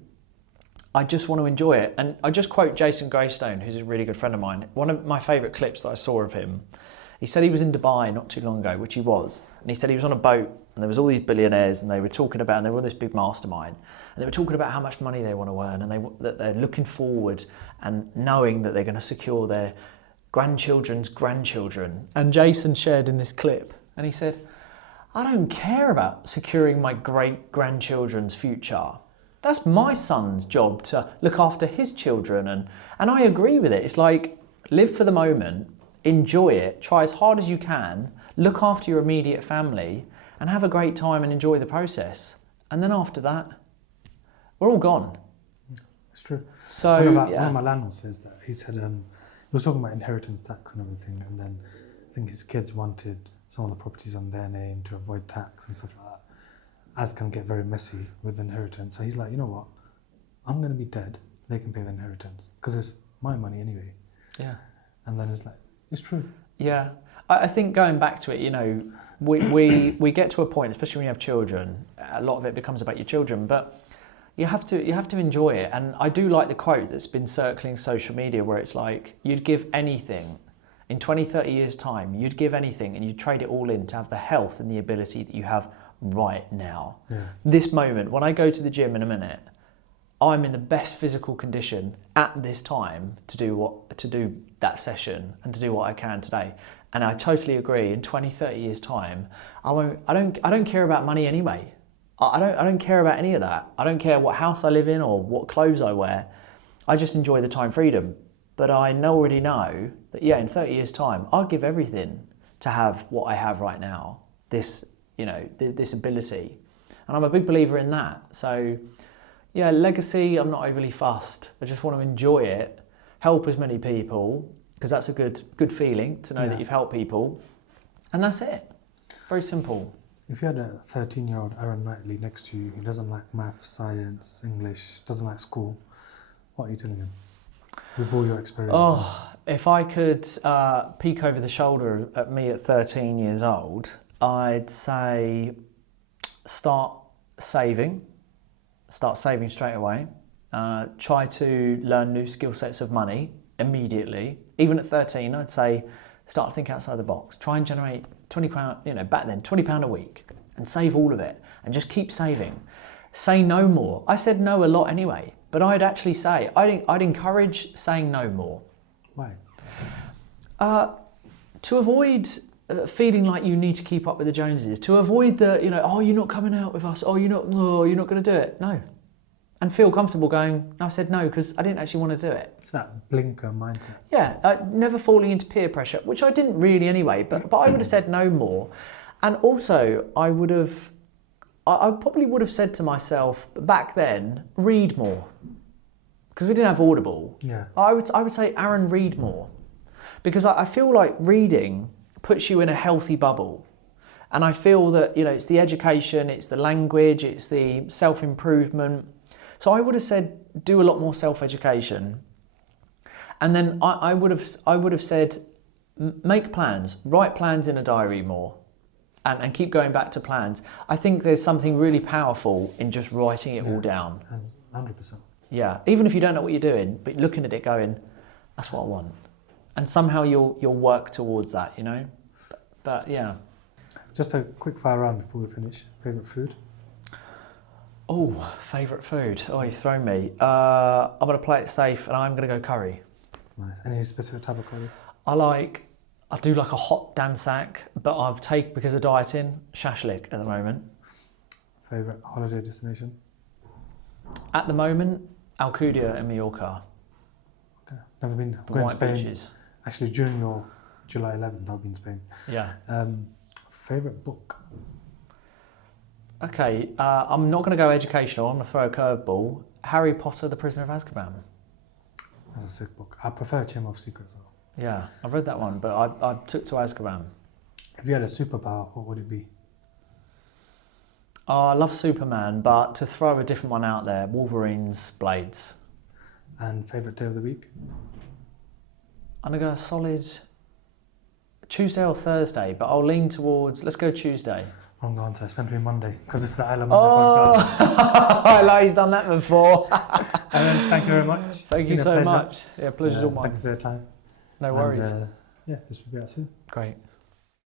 I just want to enjoy it. And I just quote Jason Greystone, who's a really good friend of mine. One of my favourite clips that I saw of him He said he was in Dubai not too long ago, which he was. And he said he was on a boat and there was all these billionaires and they were talking about, and they were on this big mastermind, and they were talking about how much money they want to earn, and that they're looking forward and knowing that they're going to secure their grandchildren's grandchildren. And Jason shared in this clip, and he said, I don't care about securing my great-grandchildren's future. That's my son's job to look after his children. And I agree with it. It's like, live for the moment, enjoy it, try as hard as you can, look after your immediate family, and have a great time and enjoy the process. And then after that, we're all gone. It's true. So one of my landlords says that. He said, he was talking about inheritance tax and everything, and then I think his kids wanted some of the properties on their name to avoid tax and stuff like that, as can get very messy with inheritance. So he's like, you know what, I'm going to be dead, they can pay the inheritance, because it's my money anyway. Yeah. And then it's like, it's true. Yeah. I think going back to it, you know, we get to a point, especially when you have children, a lot of it becomes about your children, but you have to enjoy it. And I do like the quote that's been circling social media where it's like, you'd give anything in 20, 30 years time, you'd give anything and you'd trade it all in to have the health and the ability that you have right now. Yeah. This moment, when I go to the gym in a minute, I'm in the best physical condition at this time to do that session and to do what I can today. And I totally agree. In 20, 30 years time, I don't care about money anyway. I don't care about any of that. I don't care what house I live in or what clothes I wear. I just enjoy the time freedom. But I already know that, yeah, in 30 years time, I'll give everything to have what I have right now, this ability. And I'm a big believer in that. So yeah, legacy, I'm not overly fussed. I just want to enjoy it, help as many people, because that's a good feeling to know that you've helped people. And that's it. Very simple. If you had a 13-year-old Aaron Knightley next to you who doesn't like math, science, English, doesn't like school, what are you telling him? With all your experience? If I could peek over the shoulder at me at 13 years old, I'd say start saving straight away. Try to learn new skill sets of money immediately. Even at 13, I'd say start to think outside the box. Try and generate £20, back then, £20 a week, and save all of it, and just keep saving. Say no more. I said no a lot anyway, but I'd actually say, I'd encourage saying no more. Why? To avoid feeling like you need to keep up with the Joneses, to avoid the, oh, you're not coming out with us, oh, you're not going to do it. No. And feel comfortable going, no, I said no because I didn't actually want to do it. It's that blinker mindset. Yeah, never falling into peer pressure, which I didn't really anyway, but I would have said no more. And also, I probably would have said to myself back then, read more. Because we didn't have Audible. Yeah. I would say, Aaron, read more. Because I feel like reading puts you in a healthy bubble. And I feel that, it's the education, it's the language, it's the self-improvement. So I would have said, do a lot more self-education. And then I would have said, make plans, write plans in a diary more. And keep going back to plans. I think there's something really powerful in just writing it all down. 100%. Yeah, even if you don't know what you're doing, but looking at it going, that's what I want. And somehow you'll work towards that, But yeah. Just a quick fire round before we finish. Favourite food? Oh, favourite food. Oh, you've thrown me. I'm going to play it safe and I'm going to go curry. Nice. Any specific type of curry? I do like a hot dansak, but I've taken, because of dieting, shashlik at the moment. Favourite holiday destination? At the moment, Alcudia in Mallorca. Okay. Never been. The white beaches. Actually, during your July 11th, I'll be in Spain. Yeah. Favourite book? Okay, I'm not going to go educational. I'm going to throw a curveball. Harry Potter, The Prisoner of Azkaban. That's a sick book. I prefer Chamber of Secrets though. Yeah, I've read that one, but I took to Azkaban. If you had a superpower, what would it be? Oh, I love Superman, but to throw a different one out there, Wolverine's blades. And favourite day of the week? I'm going to go a solid Tuesday or Thursday, but I'll lean towards, let's go Tuesday. Wrong answer. It's meant to be Monday because it's the Isle of Monday podcast. I like he's done that before. Thank you very much. Thank you so much. Yeah, pleasure's all mine. Thank you for your time. No worries. And, this will be out soon. Great.